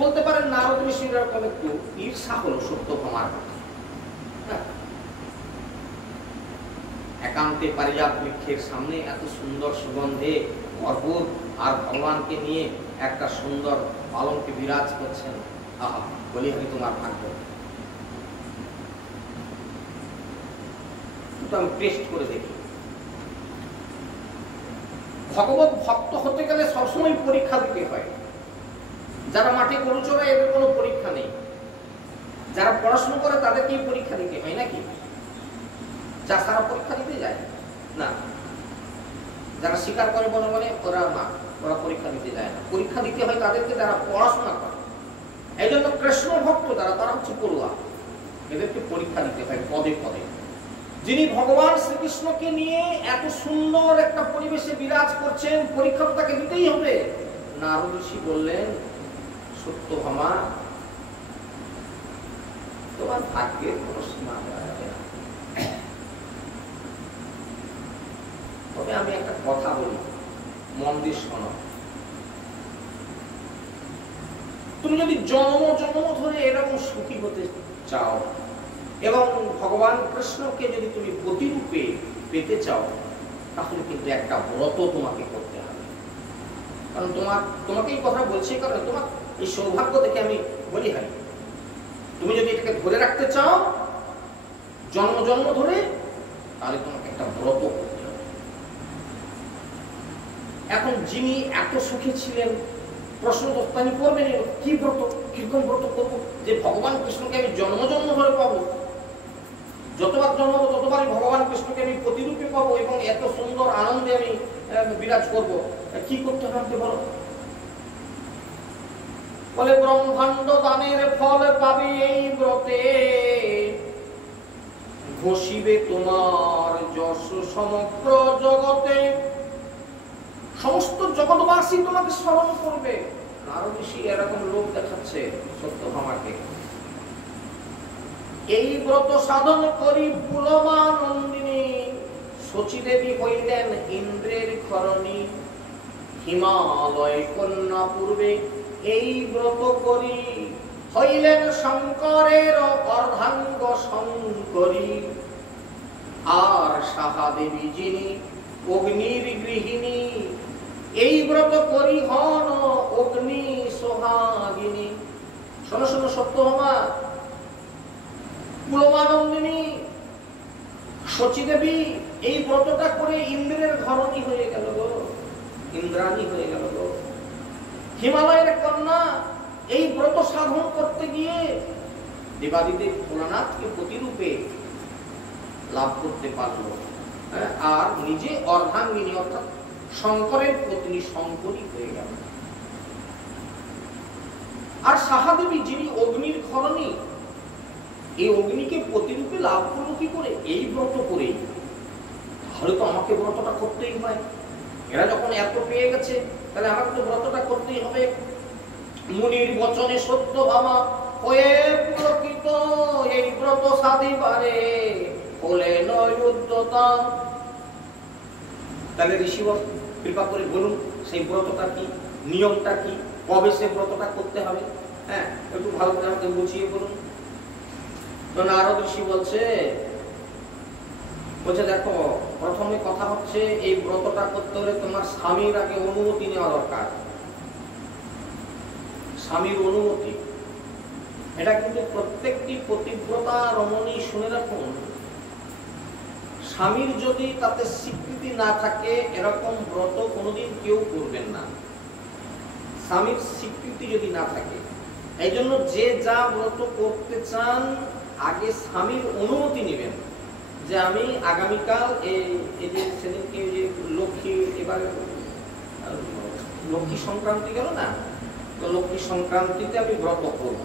বলতে পারেন নারদ ঋষির এরকম একটু ঈর্ষা হলো সত্যভামার প্রতি। একান্তে পারিজাত বৃক্ষের সামনে এত সুন্দর সুগন্ধে ভরপুর, আর ভগবানকে নিয়ে একটা সুন্দর পালঙ্কে বিরাজ করছেন। আহা, বলি আমি তোমার ভাগ্য। আমি টেস্ট করে দেখি। ভগবত ভক্ত হতে গেলে সবসময় পরীক্ষা দিতে হয়। যারা মাঠে গরু চড়ায় এদের কোনো পরীক্ষা নেই, যারা পড়াশোনা করে তাদেরকেই পরীক্ষা দিতে হয় নাকি? যা সারা পরীক্ষা দিতে যায় না। যারা স্বীকার করে বলে বলে ওরা পরীক্ষা দিতে যায় না, পরীক্ষা দিতে হয় তাদেরকে যারা পড়াশোনা করে। এই জন্য কৃষ্ণ ভক্ত তারা হচ্ছে পড়ুয়া, এদেরকে পরীক্ষা দিতে হয় পদে পদে। যিনি ভগবান শ্রীকৃষ্ণকে নিয়ে এত সুন্দর একটা পরিবেশে বিরাজ করছেন, পরীক্ষা তো তাকে দিতেই হবে। নারদ ঋষি বললেন, সত্যভামা তোমার ভাগ্যের কোনো সীমা দেওয়া যাবে না। তবে আমি একটা কথা বলি, মন দিয়ে শোনো। তুমি যদি জন্ম জন্ম ধরে এরকম সুখী হতে চাও এবং ভগবান কৃষ্ণকে যদি তুমি প্রতিরূপে পেতে চাও, তাহলে কিন্তু একটা ব্রত তোমাকে করতে হবে। কারণ তোমাকে এই কথা বলছি, কারণ তোমার এই সৌভাগ্য দেখে আমি বলি হয়, তুমি যদি এটাকে ধরে রাখতে চাও জন্ম জন্ম ধরে, তাহলে তোমাকে একটা ব্রত করতে হবে। এখন যিনি এত সুখী ছিলেন, প্রশ্ন তো তিনি করবেন, কি ব্রত, কিরকম ব্রত করবো যে ভগবান কৃষ্ণকে আমি জন্ম জন্ম ধরে পাবো, যতবার জন্মাবো ততবারই ভগবান কৃষ্ণকে আমি প্রতিরূপে পাবো এবং এত সুন্দর আনন্দে আমি বিরাজ করব। কি করতে হবে আমাকে বলো? বলে, ব্রহ্মাণ্ড দানের ফল পাবে এই ব্রতে, ঘষিবে তোমার যশ সমগ্র জগতে। সমস্ত জগৎবাসী তোমাকে স্মরণ করবে। নারদ ঋষি এরকম লোক দেখাচ্ছে সত্যভামাকে। এই ব্রত সাধন করি পুলমা নন্দিনী, শচীদেবী হইলেন ইন্দ্রের খরণী। হিমালয় কন্যা পূর্বে এই ব্রত করি, হইলেন শঙ্করের অর্ধাঙ্গ শঙ্করী। আর সাহা দেবী যিনি অগ্নির গৃহিণী, এই ব্রত করি হন অগ্নি সোহাগিনী। শোনো শোনো সত্যভামা, কুলমানন্দিনী, শচীদেবী এই ব্রতটা করে ইন্দ্রের ঘরণী হয়ে গেল গো, ইন্দ্রাণী হয়ে গেল গো। হিমালয়ের কন্যা এই ব্রত সাধন করতে গিয়ে দেবাদিদেব ভোলানাথকে প্রতিরূপে লাভ করতে পারলো, আর নিজে অর্ধাঙ্গিনী অর্থাৎ শঙ্করের পত্নী শঙ্করী হয়ে গেল। আর সাহাদেবী যিনি অগ্নির ঘরণী, এই অগ্নিকে প্রতিরূপে লাভ করলো কি করে? এই ব্রত করেই। তাহলে তো আমাকে ব্রতটা করতেই হয়। এরা যখন এত পেয়ে গেছে, তাহলে আমাকে তো ব্রতটা করতেই হবে। মুনির বচনে সত্যভামা হয়ে পুলকিত, এই ব্রত সাধিবারে হলে নৈরুদ্যতা। তাহলে ঋষিবর কৃপা করে বলুন সেই ব্রতটা কি, নিয়মটা কি, কবে সে ব্রতটা করতে হবে? হ্যাঁ, একটু ভালো করে আমাকে বুঝিয়ে বলুন। তো নারদ ঋষি বলছে দেখো, প্রথমে কথা হচ্ছে এই ব্রতটা করতে হলে তোমার স্বামীর আগে অনুমতি নেওয়া দরকার। স্বামীর অনুমতি, এটা কিন্তু প্রত্যেকটি পতিব্রতা রমণী শুনে রাখুন। স্বামীর যদি তাতে স্বীকৃতি না থাকে, এরকম ব্রত কোনোদিন কেউ করবেন না। স্বামীর স্বীকৃতি যদি না থাকে, এই জন্য যে যা ব্রত করতে চান আগে স্বামীর অনুমতি নেবেন, যে আমি আগামীকাল এই যে সেদিনকে যে লক্ষ্মী, এবার লক্ষ্মী সংক্রান্তি গেল না, তো লক্ষ্মী সংক্রান্তিতে আমি ব্রত করব।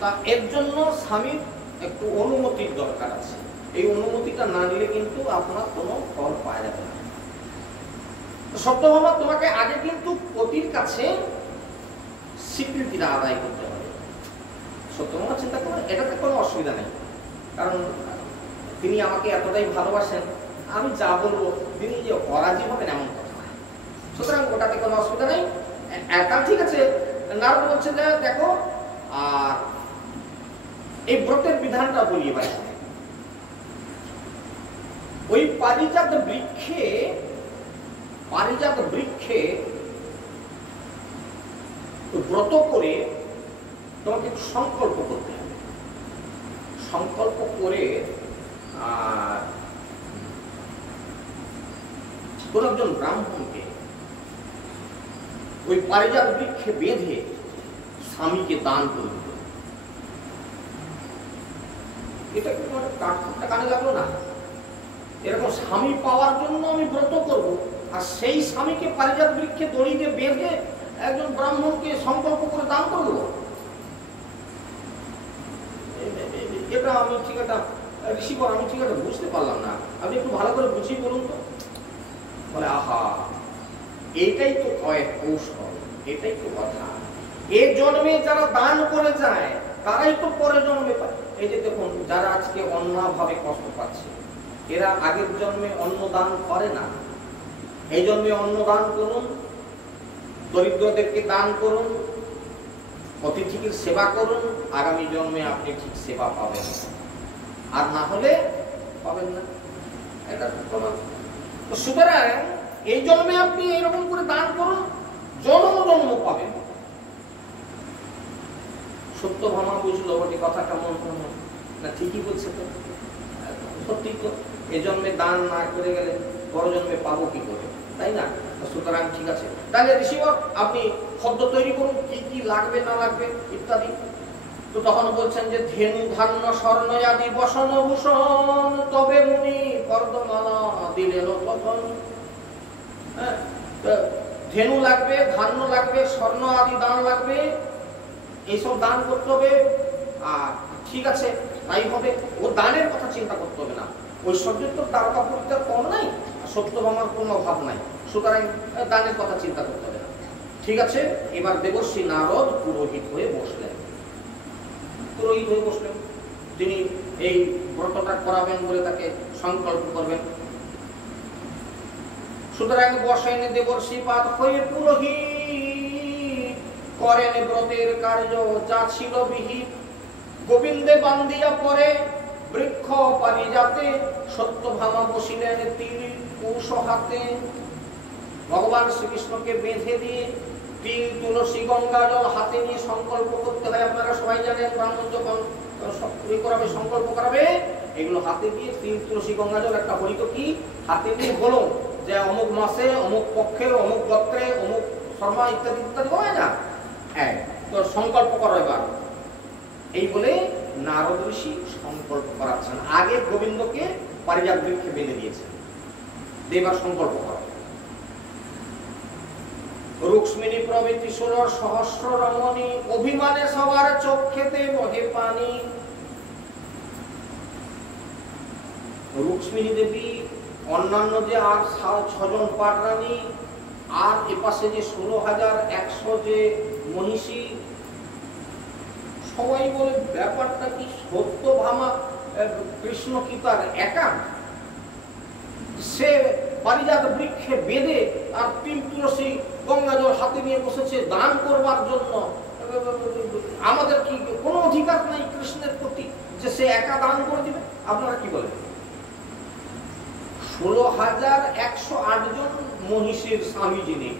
তা এর জন্য স্বামীর একটু অনুমতির দরকার আছে। এই অনুমতিটা না নিলে কিন্তু আপনার কোনো ফল পাওয়া যাবে না। সত্যভামা, তোমাকে আগে কিন্তু পতির কাছে স্বীকৃতিটা আদায় করতে হবে। সত্যভামা চিন্তা করেন, এটাতে কোনো অসুবিধা নেই, কারণ তিনি আমাকে এতটাই ভালোবাসেন, আমি যা বলবো তিনি যে অরাজি হবেন এমন কথা না। সুতরাং ওটাতে কোনো অসুবিধা নেই। তা ঠিক আছে। নারদ বলছে যে দেখো, আর এই ব্রতের বিধানটা বলি এবার। ওই পারিজাত বৃক্ষে ব্রত করে তোমাকে সংকল্প করতে হবে। সংকল্প করে কোন একজন ব্রাহ্মণকে ওই পারিজাত বৃক্ষে বেঁধে স্বামীকে দান করে দিল। এটা কিন্তু কাঠটা কানে লাগলো না? এরকম স্বামী পাওয়ার জন্য আমি ব্রত করব, আর সেই স্বামীকে পারিজাত বৃক্ষে দড়িতে বেঁধে একজন ব্রাহ্মণকে সংকল্প করে দান করে দেবো। এটা আমি ঠিক একটা ঋষিবর, আমি ঠিক একটা বুঝতে পারলাম না, আপনি একটু ভালো করে বুঝিয়ে বলুন তো। বলে আহা, এটাই তো কৌশল, এটাই তো কথা। এ জন্মে যারা দান করে যায় তারাই তো পরে জন্মে পায়। এই যে দেখুন, যারা আজকে অন্যভাবে কষ্ট পাচ্ছে, এরা আগের জন্মে অন্ন দান করে না। এই জন্মে অন্ন দান করুন, দরিদ্রদেরকে দান করুন, অতিথিকে সেবা করুন, আগামী জন্মে আপনি ঠিক সেবা পাবেন, আর না হলে পাবেন না। এটা সুতরাং এই জন্মে আপনি এইরকম করে দান করুন, জন্ম জন্ম পাবেন। সত্যভামা বুঝলো বটে কথাটা, মন না ঠিকই বলছে তো, সত্যি তো। এই জন্মে দান না করে গেলে পর জন্মে পাবো কি করে, তাই না? সুতরাং ঠিক আছে, তাহলে ঋষিবর আপনি শব্দ তৈরি করুন, কি কি লাগবে না লাগবে ইত্যাদি। তো তখন বলছেন যে ধেনু ধান্য স্বর্ণ আদি বসন ভূষণ, তবে মুনি কর্দমালা দিলেন তখন। হ্যাঁ, ধেনু লাগবে, ধান্য লাগবে, স্বর্ণ আদি দান লাগবে, এইসব দান করতে হবে। আর ঠিক আছে, তাই হবে। ও দানের কথা চিন্তা করতে হবে না, ঐশ্বর্যের তো তারকা পরিত্যাগ কম নাই, সত্যভামার কোনো অভাব নাই, সুতরাং দানের কথা চিন্তা করতে হবে না। ঠিক আছে, এবার দেবর্ষি নারদ পুরোহিত হয়ে বসলেন। তিনি এই ব্রতটা করাবেন বলে তাকে সংকল্প করবেন। সুতরাং বসেন দেবর্ষি পাদ হয়ে পুরোহিত, করেন ব্রতের কার্য যা ছিল বিহিত। গোবিন্দে বান্দিয়া পরে বৃক্ষ পারিজাতে সত্যভামা বসিলেন তীর কৌশ হাতে। ভগবান শ্রীকৃষ্ণকে বেঁধে দিয়ে তিল তুলসী গঙ্গা জল হাতে নিয়ে সংকল্প করতে হয়। আপনারা সবাই জানেন, ব্রাহ্মণ যখন করাবে সংকল্প করাবে, এগুলো হাতে দিয়ে তিল তুলসী গঙ্গা জল একটা হরিত কি হাতে নিয়ে বলো যে অমুক মাসে অমুক পক্ষে অমুক গোত্রে অমুক শর্মা ইত্যাদি ইত্যাদি হয় না, হ্যাঁ, তো সংকল্প করো এবার। এই বলে নারদ ঋষি সংকল্প করাচ্ছেন। আগে গোবিন্দকে পারিজাত বৃক্ষে বেঁধে দিয়েছেন, এবার সংকল্প করো। রুক্মিণী প্রভৃতি ষোলর সহস্র রমণী, অভিমানে সবার চক্ষেতে বহে পানি। রুক্মিণী দেবী, অন্যান্য যে আর 6জন পাটরানী, আর এপাশে যে 16,100 যে মহিষী, সবাই বলে ব্যাপারটা কি সত্যভামা কৃষ্ণ কি তার একা? সে পারিজাত বৃক্ষে বেঁধে আর তিল তুলসী গঙ্গা জল হাতে নিয়ে বসেছে দান করবার জন্য। আমাদের কি কোনো অধিকার নাই কৃষ্ণের প্রতি যে সে একা দান করে দিবে? আপনারা কি বলেন? 16,108 জন মহিষীর স্বামী যিনি,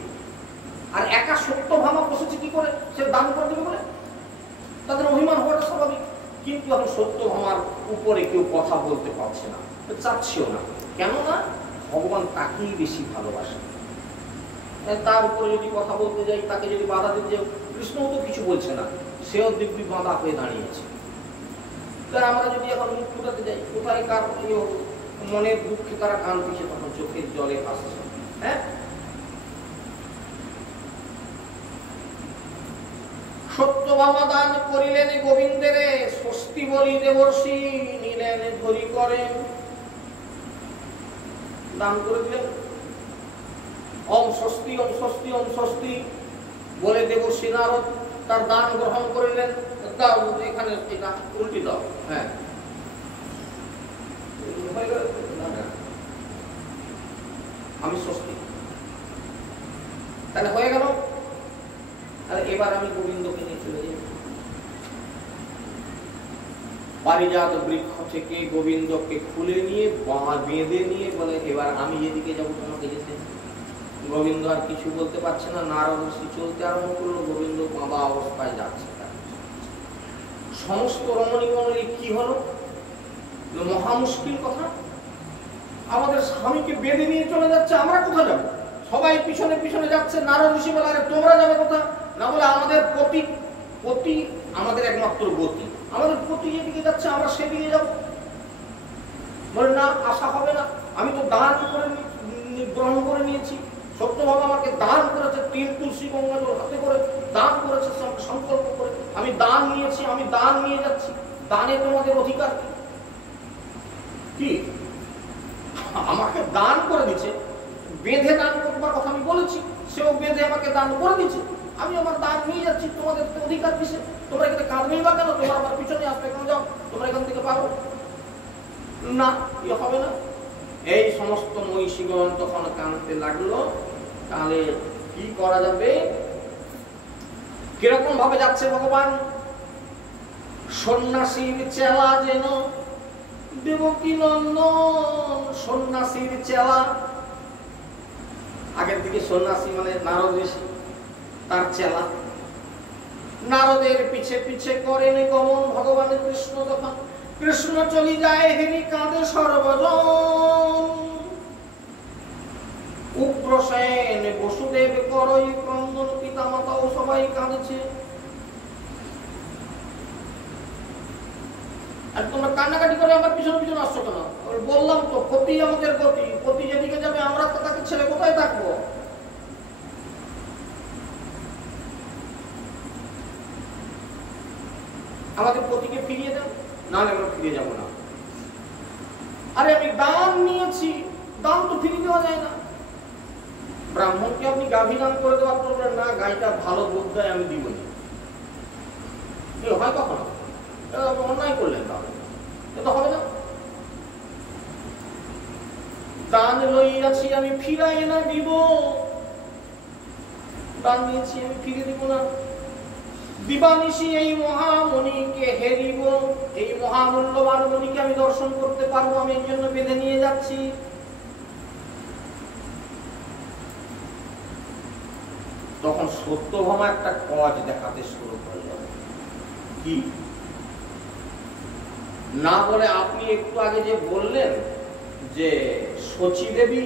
আর একা সত্যভামা বসেছে কি করে সে দান করে দিবে বলে? তাদের অভিমান হওয়াটা স্বাভাবিক। কিন্তু এখন সত্যভামার উপরে কেউ কথা বলতে পারছে না, চাচ্ছেও না। কেননা ভগবান তাকেই বেশি ভালোবাসে। তার উপরে যদি কথা বলতে যাই, তাকে যদি বাধা দিতে যাই, কৃষ্ণও তো কিছু বলছে না, সেও দিব্যি বাঁধা হয়ে দাঁড়িয়েছে। তাই আমরা যদি এখন মুখ ফুটাতে যাই, কোথায় কার মনের দুঃখে তারা কাঁদছে, তখন চোখের জলে ভাসছে। হ্যাঁ, সত্যভামা দান করিলেন গোবিন্দের, স্বস্তি বলি দেবর্ষি নিলেন ধরি করেন। দান করে দিলেন, ওম স্বস্তি ওম স্বস্তি ওম স্বস্তি বলে দেবর্ষি নারদ তার দান গ্রহণ করিলেন। দাও, এখানে এটা উল্টি দাও। হ্যাঁ, আমি স্বস্তি, তাহলে হয়ে গেল। আর এবার আমি গোবিন্দকে নিয়ে চলে যাই। পারিজাত বৃক্ষ থেকে গোবিন্দকে খুলে নিয়ে বেঁধে নিয়ে বলে এবার আমি যেদিকে যাবো তোমাকে যেতে। গোবিন্দ আর কিছু বলতে পারছে না। নারদ ঋষি চলতে আরম্ভ করলো, গোবিন্দ বাঁধা অবস্থায় যাচ্ছে। সমস্ত রমণী মণ্ডলী কি হলো? মহা মুশকিল কথা। আমাদের স্বামীকে বেঁধে নিয়ে চলে যাচ্ছে, আমরা কোথায় যাবো? সবাই পিছনে পিছনে যাচ্ছে। নারদ ঋষি বলে আরে তোমরা যাবে কোথা? না বলে আমাদের পতি আমাদের একমাত্র গতি, আমাদের পতি যেদিকে যাচ্ছে আমরা সেদিকে যাব। বলে না, আশা হবে না, আমি তো দান করে গ্রহণ করে নিয়েছি। সত্যভাবে আমাকে দান করেছে, তিল তুলসী গঙ্গা জল হাতে করে দান করেছে সংকল্প করে। আমি দান নিয়েছি, আমি দান নিয়ে যাচ্ছি। দানে তোমাদের অধিকার কি? আমাকে দান করে দিচ্ছে, বেঁধে দান করবার কথা আমি বলেছি, সেও বেঁধে আমাকে দান করে দিচ্ছে। আমি আমার দান নিয়ে যাচ্ছি, তোমাদের অধিকার দিছে। তোমরা এখানে কাঁদবেই বা কেন? তোমরা আমার পিছনে আসবে কেন? যাও, তোমরা এখান থেকে পারো না, ইয়ে হবে না। এই সমস্ত মহিষীগণ তখন কাঁদতে লাগলো। তাহলে কি করা যাবে? কিরকম ভাবে যাচ্ছে ভগবান? সন্ন্যাসীর চেলা যেন দেবকী নন্দন, সন্ন্যাসীর চেলা। আগের দিকে সন্ন্যাসী মানে নারদ ঋষি, তার চেলা। নারদের পিছে পিছে করেন গমন ভগবান কৃষ্ণ। তখন কৃষ্ণ চলি যায় হেরি কাঁদে সর্বজন। উগ্রসেন বসুদেব করই ক্রন্দন, পিতা মাতাও সবাই কাঁদছে। আর তোমরা কান্নাকাটি করে আমার পিছনে পিছনে আসছো কেন? বললাম তো পতি আমাদের গতি, পতি যেদিকে যাবে আমরা তো তাকে ছেড়ে কোথায় থাকবো? আমাদের পতিকে ফিরিয়ে দেন, না আমরা ফিরে যাবো না। আরে আমি দান নিয়েছি, দান তো ফিরিয়ে দেওয়া যায় না। ব্রাহ্মণকে আপনি গাভী দান করে দেওয়ার করবেন না, গাইটা ভালো দুধ দেয় আমি দিব না, হয় কখনো? অন্যায় করলেন, তাহলে এটা হবে না। দান লইয়াছি আমি ফিরাই না দিব, দান নিয়েছি আমি ফিরে দিব না। দিবানিশি এই মহামণিকে হেরিব, এই মহামূল্যবান মণিকে আমি দর্শন করতে পারবো, আমি এর জন্য বেঁধে নিয়ে যাচ্ছি। তখন সত্যভামা একটা কাজ দেখাতে শুরু করল। কি না বলে আপনি একটু আগে যে বললেন যে শচী দেবী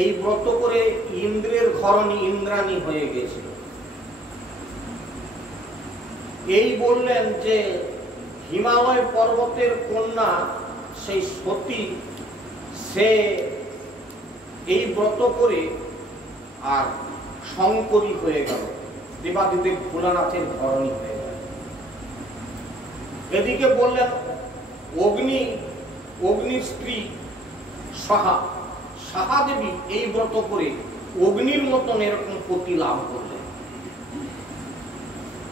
এই ব্রত করে ইন্দ্রের ঘরণী ইন্দ্রাণী হয়ে গেছিল, এই বললেন যে হিমালয় পর্বতের কন্যা সেই সতী সে এই ব্রত করে আর শঙ্করী হয়ে গেল, দেবাদিদেব ভোলানাথের ধরণী হয়ে গেল। এদিকে বললেন অগ্নির স্ত্রী সাহা দেবী এই ব্রত করে অগ্নির মতন এরকম পতি লাভ করলেন,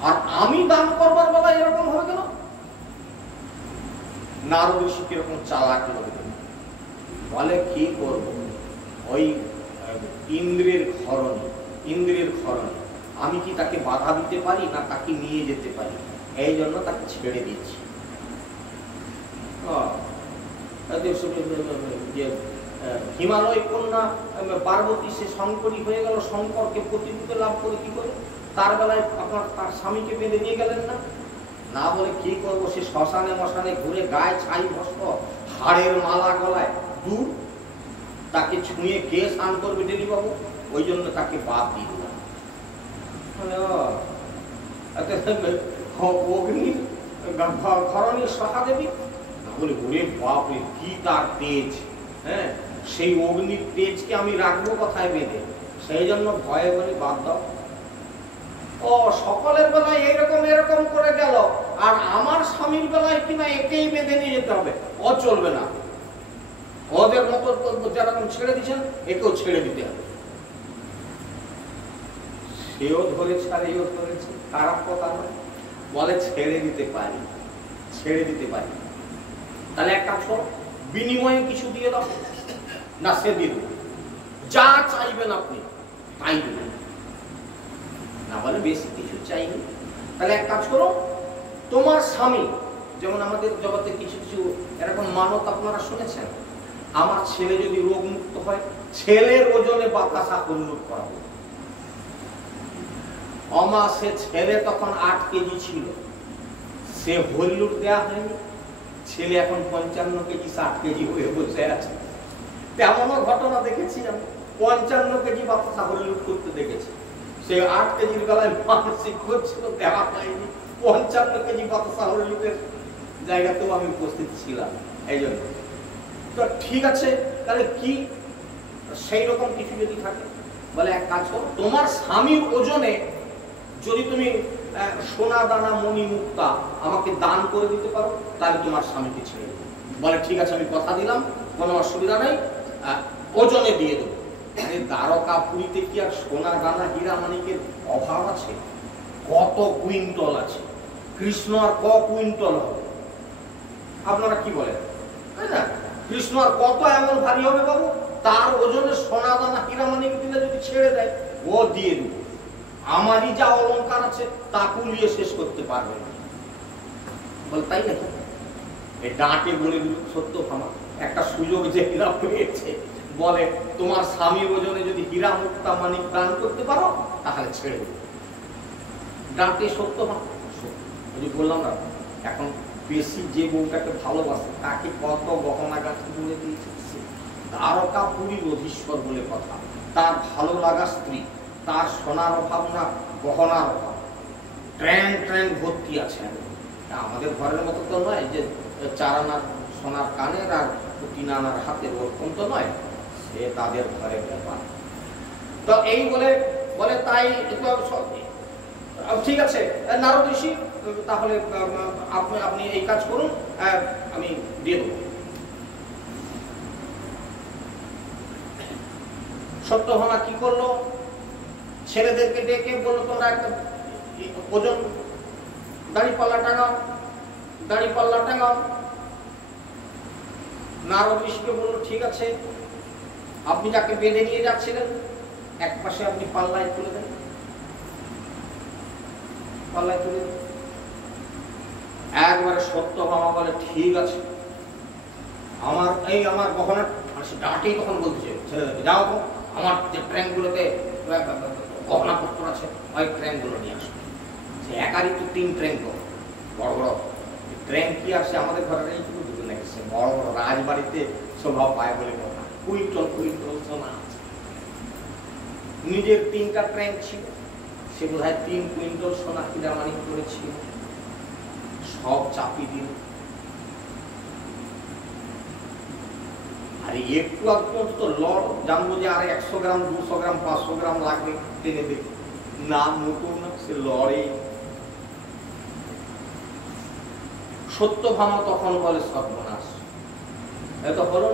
আর আমি দান করবার বেলা এরকম হবে কেন? নারদ ঋষি কিরকম চালাক লোক, বলে কি করব, ওই ইন্দ্রের ঘরণী আমি কি তাকে বাধা দিতে পারি না তাকে নিয়ে যেতে পারি, এই জন্য তাকে ছেড়ে দিচ্ছি। হিমালয় কন্যা পার্বতী সে শঙ্করী হয়ে গেল, শঙ্করকে প্রতিরূপে লাভ করে কি করে? তার বেলায় আপনার তার স্বামীকে বেঁধে নিয়ে গেলেন না? না বলে কি করবো, সে শ্মশানে মশানে ঘুরে গায়ে ছাই ভস্ম হাড়ের মালা গলায়, দূর তাকে ছুঁয়ে কে স্নান করবে ডেলি বাবু, ওই জন্য তাকে বাদ দিয়ে দিলাম। অগ্নির ঘরণী সখা দেবী বলে ওরে বাপরে কি তার তেজ, হ্যাঁ সেই অগ্নির তেজকে আমি রাখবো কোথায় বেঁধে, সেই জন্য ভয়ে বলে বাদ দাও। ও সকলের বেলায় এরকম করে গেল, আর আমার স্বামীর বেলায় কিনা একেই বেঁধে নিয়ে যেতে হবে, ও চলবে না। ওদের মতো যেরকম ছেড়ে দিচ্ছেন একেও ছেড়ে দিতে হবে। সেও ধরেছে আর এও ধরেছে, খারাপ কথা নয়, বলে ছেড়ে দিতে পারি। তাহলে একটা ছোট বিনিময়ে কিছু দিয়ে দাও না, সে দিয়ে দেবে, যা চাইবেন আপনি তাই দেবেন, না বলে বেশি কিছু চাইনি। তাহলে এক কাজ করো, তোমার স্বামী যেমন আমাদের জগতে কিছু কিছু এরকম মানত আপনারা শুনেছেন, আমার ছেলে যদি রোগ মুক্ত হয় ছেলের ওজনে বাতাসা হল্লুট করাবো। সে ছেলে তখন 8 কেজি ছিল, সে হল্লুট দেয়া হয়নি, ছেলে এখন 55 কেজি 60 কেজি হয়ে বসে আছে। তেমনও ঘটনা দেখেছি আমি, 55 কেজি বাতাসা হল্লুট করতে দেখেছি। সে 8 কেজির বেলায় মানসিক করছিল, দেওয়া হয়নি, 55 কেজি বাতাসা হল্লুটের জায়গাতেও আমি উপস্থিত ছিলাম। এই জন্য তো ঠিক আছে, তাহলে কি সেই রকম কিছু যদি থাকে, বলে এক কাজ করো, তোমার স্বামীর ওজনে যদি তুমি সোনা দানা মণি মুক্তা আমাকে দান করে দিতে পারো, তাহলে তোমার স্বামীকে ছেড়ে দেবো। বলে ঠিক আছে, আমি কথা দিলাম, কোনো অসুবিধা নেই, ওজনে দিয়ে দেবো। দ্বারকা পুরীতে কি আর সোনা দানা হীরা মানিকের অভাব আছে? কত কুইন্টল আছে, কৃষ্ণ আর ক কুইন্টল হবে আপনারা কি বলেন, তাই না? কৃষ্ণ আর কত এমন ভারী হবে বাবু, তার ওজনে সোনা দানা হীরা মানিক দিলে যদি ছেড়ে দেয় ও দিয়ে দেবো। আমারই যা অলংকার আছে তা কুলিয়ে শেষ করতে পারবে না। বল তাই নাকি? এই ডাঁটে বলে দিল সত্যভামা, একটা সুযোগ যে হীরা পেয়েছে, বলে তোমার স্বামীর ওজনে যদি হীরা মুক্তা মানিক দান করতে পারো তাহলে ছেড়ে দেবো। ডাঁটে সত্যভামা, বললাম না এখন বেশি যে বউটাকে ভালোবাসে তাকে কত গহনা গাছে বলে দিয়েছে। দ্বারকা পুরীর অধীশ্বর বলে কথা, তার ভালো লাগা স্ত্রী, তার সোনার অভাব না গহনার অভাব, ট্রেন ভর্তি আছে। আমাদের ঘরের মতো তো নয় যে 4 আনার সোনার কানের আর 3 আনার হাতের, ওরকম তো নয়, সে তাদের ঘরের ব্যাপার। তো এই বলে তাই ঠিক আছে নারদ ঋষি, তাহলে আপনি এই কাজ করুন, আমি দিয়ে দেবো। সত্যভামা কি করলো, ছেলেদেরকে ডেকে বললো তোমরা একটা ওজন দাড়িপাল্লা টাঙাও। নারদ ঋষিকে বললো ঠিক আছে, আপনি যাকে বেঁধে নিয়ে যাচ্ছিলেন এক পাশে আপনি পাল্লায় তুলে দেন। পাল্লায় তুলে একবারে সত্যভামা বলে ঠিক আছে, আমার গহনা ডাঁটেই তখন বলছে ছেলেদেরকে যাও তো আমার যে ট্রেনগুলোতে গহনাপত্র আছে ওই ট্রেনগুলো নিয়ে আসবে। সে একারই তো 3 ট্রেন তো বড় বড় ট্রেন কি আসে আমাদের ঘরের এইটুকু দুটো নাকি সে বড় বড় রাজবাড়িতে স্বভাব পায় বলে কথা, কুইন্টল সোনা আছে। নিজের 3টা ট্রেন ছিল, সে বোধহয় 3 কুইন্টল সোনা কিনামানি করেছিল, সব চাপিয়ে দিল। আর একটু আধটু তো লড় জানবো যে আরে 100 গ্রাম 200 গ্রাম 500 গ্রাম লাগবে টেনে দেখি না, নতুন না, সে লড়ে। সত্যভামা তখন বলে সর্বনাশ, এত হলো।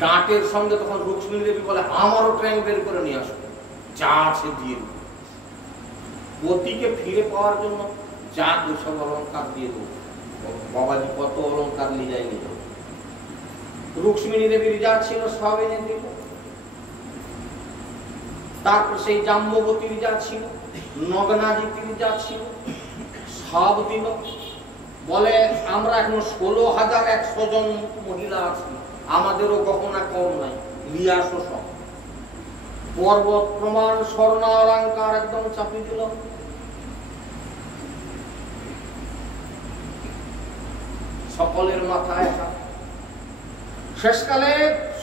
ডাঁটের সঙ্গে তখন রুক্মিণী দেবী বলে আমারও ট্রেন বের করে নিয়ে আসবে, যা আছে দিয়ে দেবো, পতিকে ফিরে পাওয়ার জন্য যা 200 অলঙ্কার দিয়ে দেবো। বাবাজি কত অলঙ্কার নিয়ে যায় নিয়ে যাবো। রুক্মিণী দেবীর যা ছিল সব এনে দিল। তারপর সেই জাম্ববতীর যা ছিল, নগ্নাজিতির যা ছিল সব দিল। বলে আমরা এখন 16,100 জন মহিলা আছি, আমাদেরও গহনা কম নাই, নিয়ে আসো সব। পর্বত প্রমাণ স্বর্ণ অলঙ্কার একদম চাপিয়ে দিল। সকলের মাথায় হাত। শেষকালে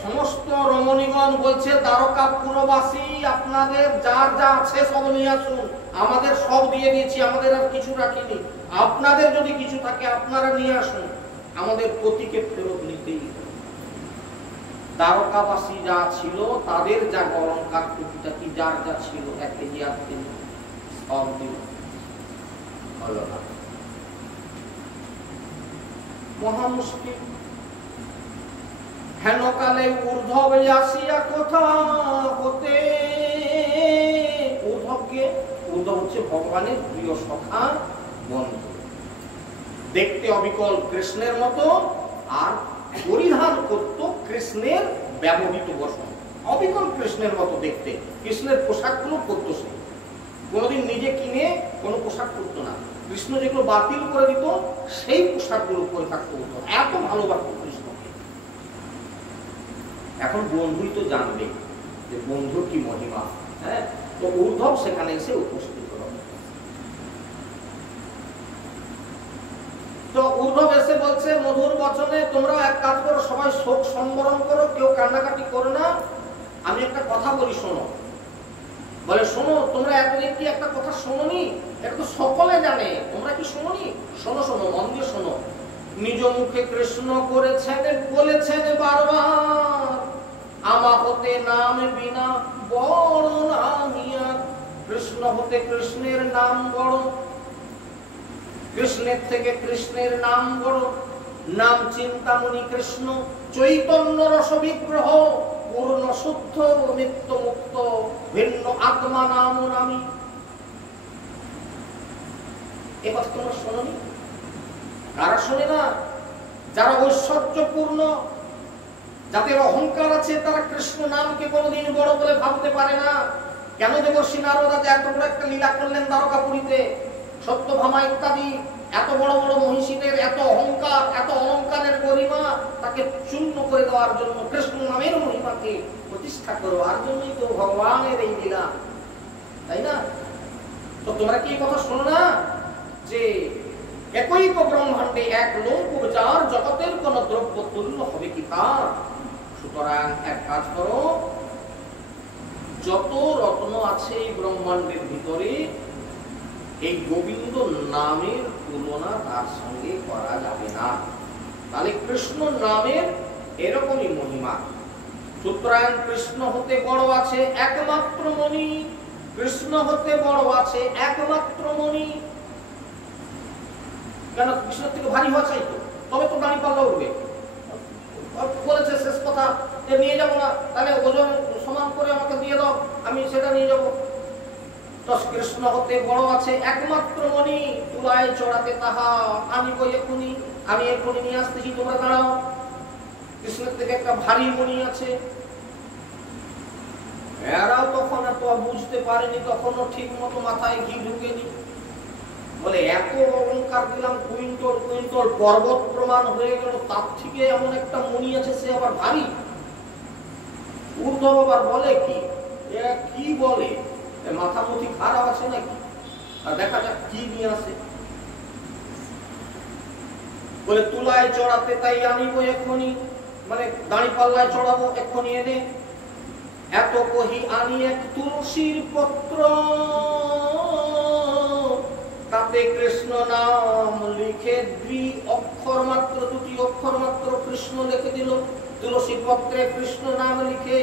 সমস্ত রমণীগণ বলছে দ্বারকাপুরবাসী আপনাদের যার যা আছে সব নিয়ে আসুন, আমাদের সব দিয়ে দিয়েছি, আমাদের আর কিছু রাখিনি, আপনাদের যদি কিছু থাকে আপনারা নিয়ে আসুন, আমাদের পতিকে ফেরত নিতেই হবে। দ্বারকাবাসী যা ছিল তাদের যা অলঙ্কার টুকিটাকি যার যা ছিল 1 কেজি 8 কেজি সব দিল, হলো না। মহা মুশকিল। হেনকালে ঊর্ধ্ব আসিয়া কোথা হতে, ঊর্ধ্বকে, ঊর্ধ্ব হচ্ছে ভগবানের প্রিয় সখা বন্ধু, দেখতে অবিকল কৃষ্ণের মতো, আর পরিধান করত কৃষ্ণের ব্যবহৃত বসন, অবিকল কৃষ্ণের মতো দেখতে। কৃষ্ণের পোশাকগুলো পরতো সে, কোনোদিন নিজে কিনে কোনো পোশাক পরতো না, কৃষ্ণ যেগুলো বাতিল করে দিত সেই পোশাকগুলো পরে থাকতে হতো, এত ভালোবাসত কৃষ্ণকে। এখন বন্ধুই তো জানবে যে বন্ধুর কি মহিমা। হ্যাঁ, তো উদ্ধব সেখানে এসে উপস্থিত হল। তো উদ্ধব এসে বলছে মধুর বচনে, তোমরা এক কাজ করো, সবাই শোক সম্বরণ করো, কেউ কান্নাকাটি করো না, আমি একটা কথা বলি শোনো। বলে শোনো, তোমরা এতদিন কি একটা কথা শোনোনি? এটা তো সকলে জানে, তোমরা কি শোনোনি? শোনো শোনো, মন দিয়ে শোনো। নিজ মুখে কৃষ্ণ করেছেন, বলেছেন বারবার, আমা হতে নাম বিনা বড় নামিয়া। কৃষ্ণ হতে কৃষ্ণের নাম বড়, কৃষ্ণের থেকে কৃষ্ণের নাম বড়। নাম চিন্তামণি কৃষ্ণ, চৈতন্য রস বিগ্রহ, পূর্ণ শুদ্ধ নিত্য মুক্ত, ভিন্ন আত্মা নাম নামি। এ কথা তোমরা শোনোনি? কারা শোনে না? যারা ঐশ্বর্যপূর্ণ, যাদের অহংকার আছে, তারা কৃষ্ণ নামকে কোনোদিন বড় বলে ভাবতে পারে না। কেন দেবর্ষি নারদ আজ এত বড় একটা লীলা করলেন দ্বারকাপুরীতে, সত্যভামা ইত্যাদি এত বড় বড় মহিষীদের এত অহংকার, এত অলঙ্কারের গরিমা, তাকে চূর্ণ করে দেওয়ার জন্য, কৃষ্ণ নামের মহিমাকে প্রতিষ্ঠা করবার জন্যই তো ভগবানের এই লীলা, তাই না? তো তোমরা কি কথা শোনো না যে একৈক ব্রহ্মাণ্ডে এক লোক উপচার, জগতের কোন দ্রব্য তুল্য হবে কি তার? সুতরাং এক কাজ করো, যত রত্ন আছে এই ব্রহ্মাণ্ডের ভিতরে, এই গোবিন্দ নামের তুলনা তার সঙ্গে করা যাবে না। তাহলে কৃষ্ণ নামের এরকমই মহিমা। সুতরাং কৃষ্ণ হতে বড় আছে একমাত্র মণি, কৃষ্ণ হতে বড় আছে একমাত্র মণি। কেন? কৃষ্ণ থেকে ভারী হওয়া চাইতো, তবে তো দাঁড়ি পাল্লা উঠবে। বলেছে শেষ কথা যে নিয়ে যাবো না, তাহলে ওজন সমান করে আমাকে দিয়ে দাও, আমি সেটা নিয়ে যাবো। তো কৃষ্ণ হতে বড় আছে একমাত্র মণি, তুলায় চড়াতে তাহা আমি কই এক্ষুনি, আমি এক্ষুনি নিয়ে আসতেছি, তোমরা দাঁড়াও। কৃষ্ণের থেকে একটা ভারী মণি আছে, এরাও তখন এত বুঝতে পারেনি, তখনও ঠিক মতো মাথায় ঘি ঢুকেনি। বলে এত অলঙ্কার দিলাম, কুইন্টল কুইন্টল পর্বত প্রমাণ হয়ে গেল, তার থেকে এমন একটা মণি আছে সে আবার ভারী। উদ্ধব আবার বলে কি, কি বলে, মাথামুখি খারাপ আছে নাকি, আর দেখা যাক কি নিয়ে আসে। বলে তুলায় চড়াতে তাই আনিব এক্ষুনি, মানে দাঁড়ি পাল্লায় চড়াবো এক্ষুনি এনে। এত কহি আনি এক তুলসীর পত্র, তাতে কৃষ্ণ নাম লিখে অক্ষর মাত্র, দুটি অক্ষর মাত্র কৃষ্ণ লিখে দিল। তুলসী পত্রে কৃষ্ণ নাম লিখে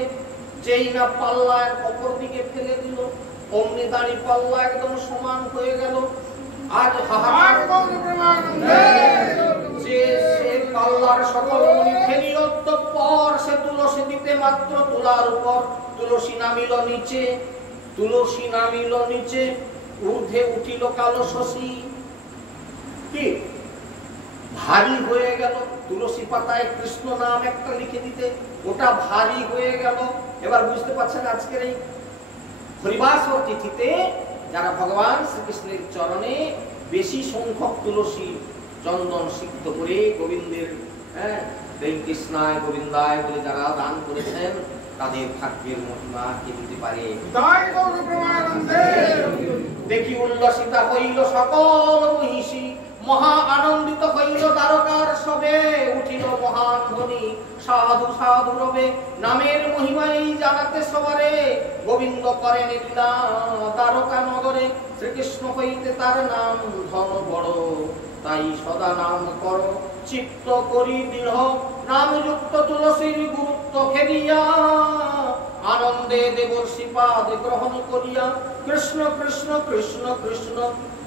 যেই না পাল্লার অপর দিকে ফেলে দিল, অমনি দাঁড়ি পাল্লা একদম সমান হয়ে গেল। আজ যে সে পাল্লার সকল মণি ফেলিল, পর সে তুলসী দিতে মাত্র তুলার উপর তুলসী নামিল নিচে, তুলসী নামিল নিচে, ঊর্ধ্বে উঠিল কালো শশী। কি ভারী হয়ে গেল, তুলসী পাতায় কৃষ্ণ নাম একটা লিখে দিতে ওটা ভারী হয়ে গেল। এবার বুঝতে পারছেন আজকের এই হরিবাসর তিথিতে যারা ভগবান শ্রীকৃষ্ণের চরণে বেশি সংখ্যক তুলসী চন্দন সিক্ত করে গোবিন্দের কৃষ্ণায় গোবিন্দায় বলে যারা দান করেছেন, তাদের ভাগ্যের মহিমা কে দিতে পারে। দেখি উল্লসিতা হইল সকল মহিষী, মহা আনন্দিত হইল দ্বারকার সবে, উঠিল মহান ধ্বনি সাধু সাধু রবে, নামের মহিমাই জানাতে সবারে, গোবিন্দ করেন লীলা দ্বারকা নগরে, শ্রীকৃষ্ণ হইতে তার নাম ধন বড়, তাই সদা নাম কর চিত্ত করি দৃঢ়, নাম যুক্ত তুলসীর গুরুত্ব খেলিয়া, আনন্দে দেবর্ষি পাদ গ্রহণ করিয়া, কৃষ্ণ কৃষ্ণ কৃষ্ণ কৃষ্ণ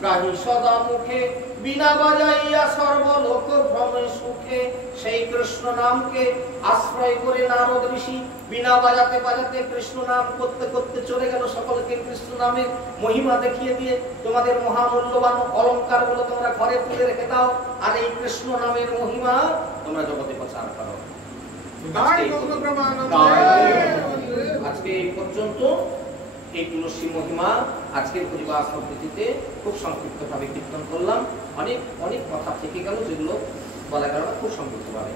গাহি সদা মুখে, বিনা বাজাইয়া সর্বলোক ভ্রমে সুখে। সেই কৃষ্ণ নামকে আশ্রয় করে নারদ ঋষি বিনা বাজাতে বাজাতে কৃষ্ণ নাম করতে করতে চলে গেল। সকলকে কৃষ্ণ নামের মহিমা দেখিয়ে দিয়ে তোমাদের মহামূল্যবান অলঙ্কার গুলো তোমরা ঘরে তুলে রেখে দাও, আর এই কৃষ্ণ নামের মহিমা তোমরা জগতে প্রচার করো। আজকে এই পর্যন্ত এই তুলসী মহিমা আজকের হরিবাসর তিথিতে খুব সংক্ষিপ্ত ভাবে কীর্তন করলাম। অনেক অনেক কথা থেকে গেল যেগুলো বলা গেল না, খুব সংক্ষিপ্ত ভাবে।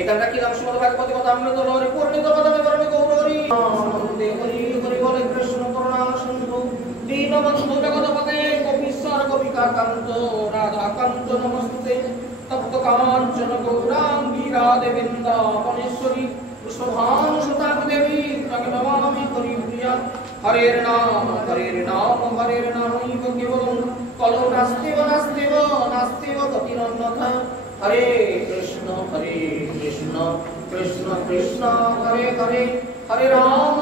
এখানটা কি নাম শ্রীমদ্ ভাগবত কথা অমৃত লহরী পূর্ণিত পদমে পরমে গৌরহরি আনন্দে হরি হরি বলে কৃষ্ণ করুণা সিন্ধু দীনবন্ধু জগৎপতে গোপীশ্বর গোপিকাকান্ত রাধাকান্ত নমস্তুতে তপ্ত কাঞ্চন গৌরাঙ্গী রাধে বৃন্দাবনেশ্বরী শোভানুসুতা দেবী তাকে নমামি হরিপ্রিয়া। হরের নাম হরের নাম হরের নামৈব কেবলম কলো নাস্তিব নাস্তিব নাস্তিব গতিরন্যথা। হরে কৃষ্ণ কৃষ্ণ কৃষ্ণ কৃষ্ণ হরে হরে, হরে রাম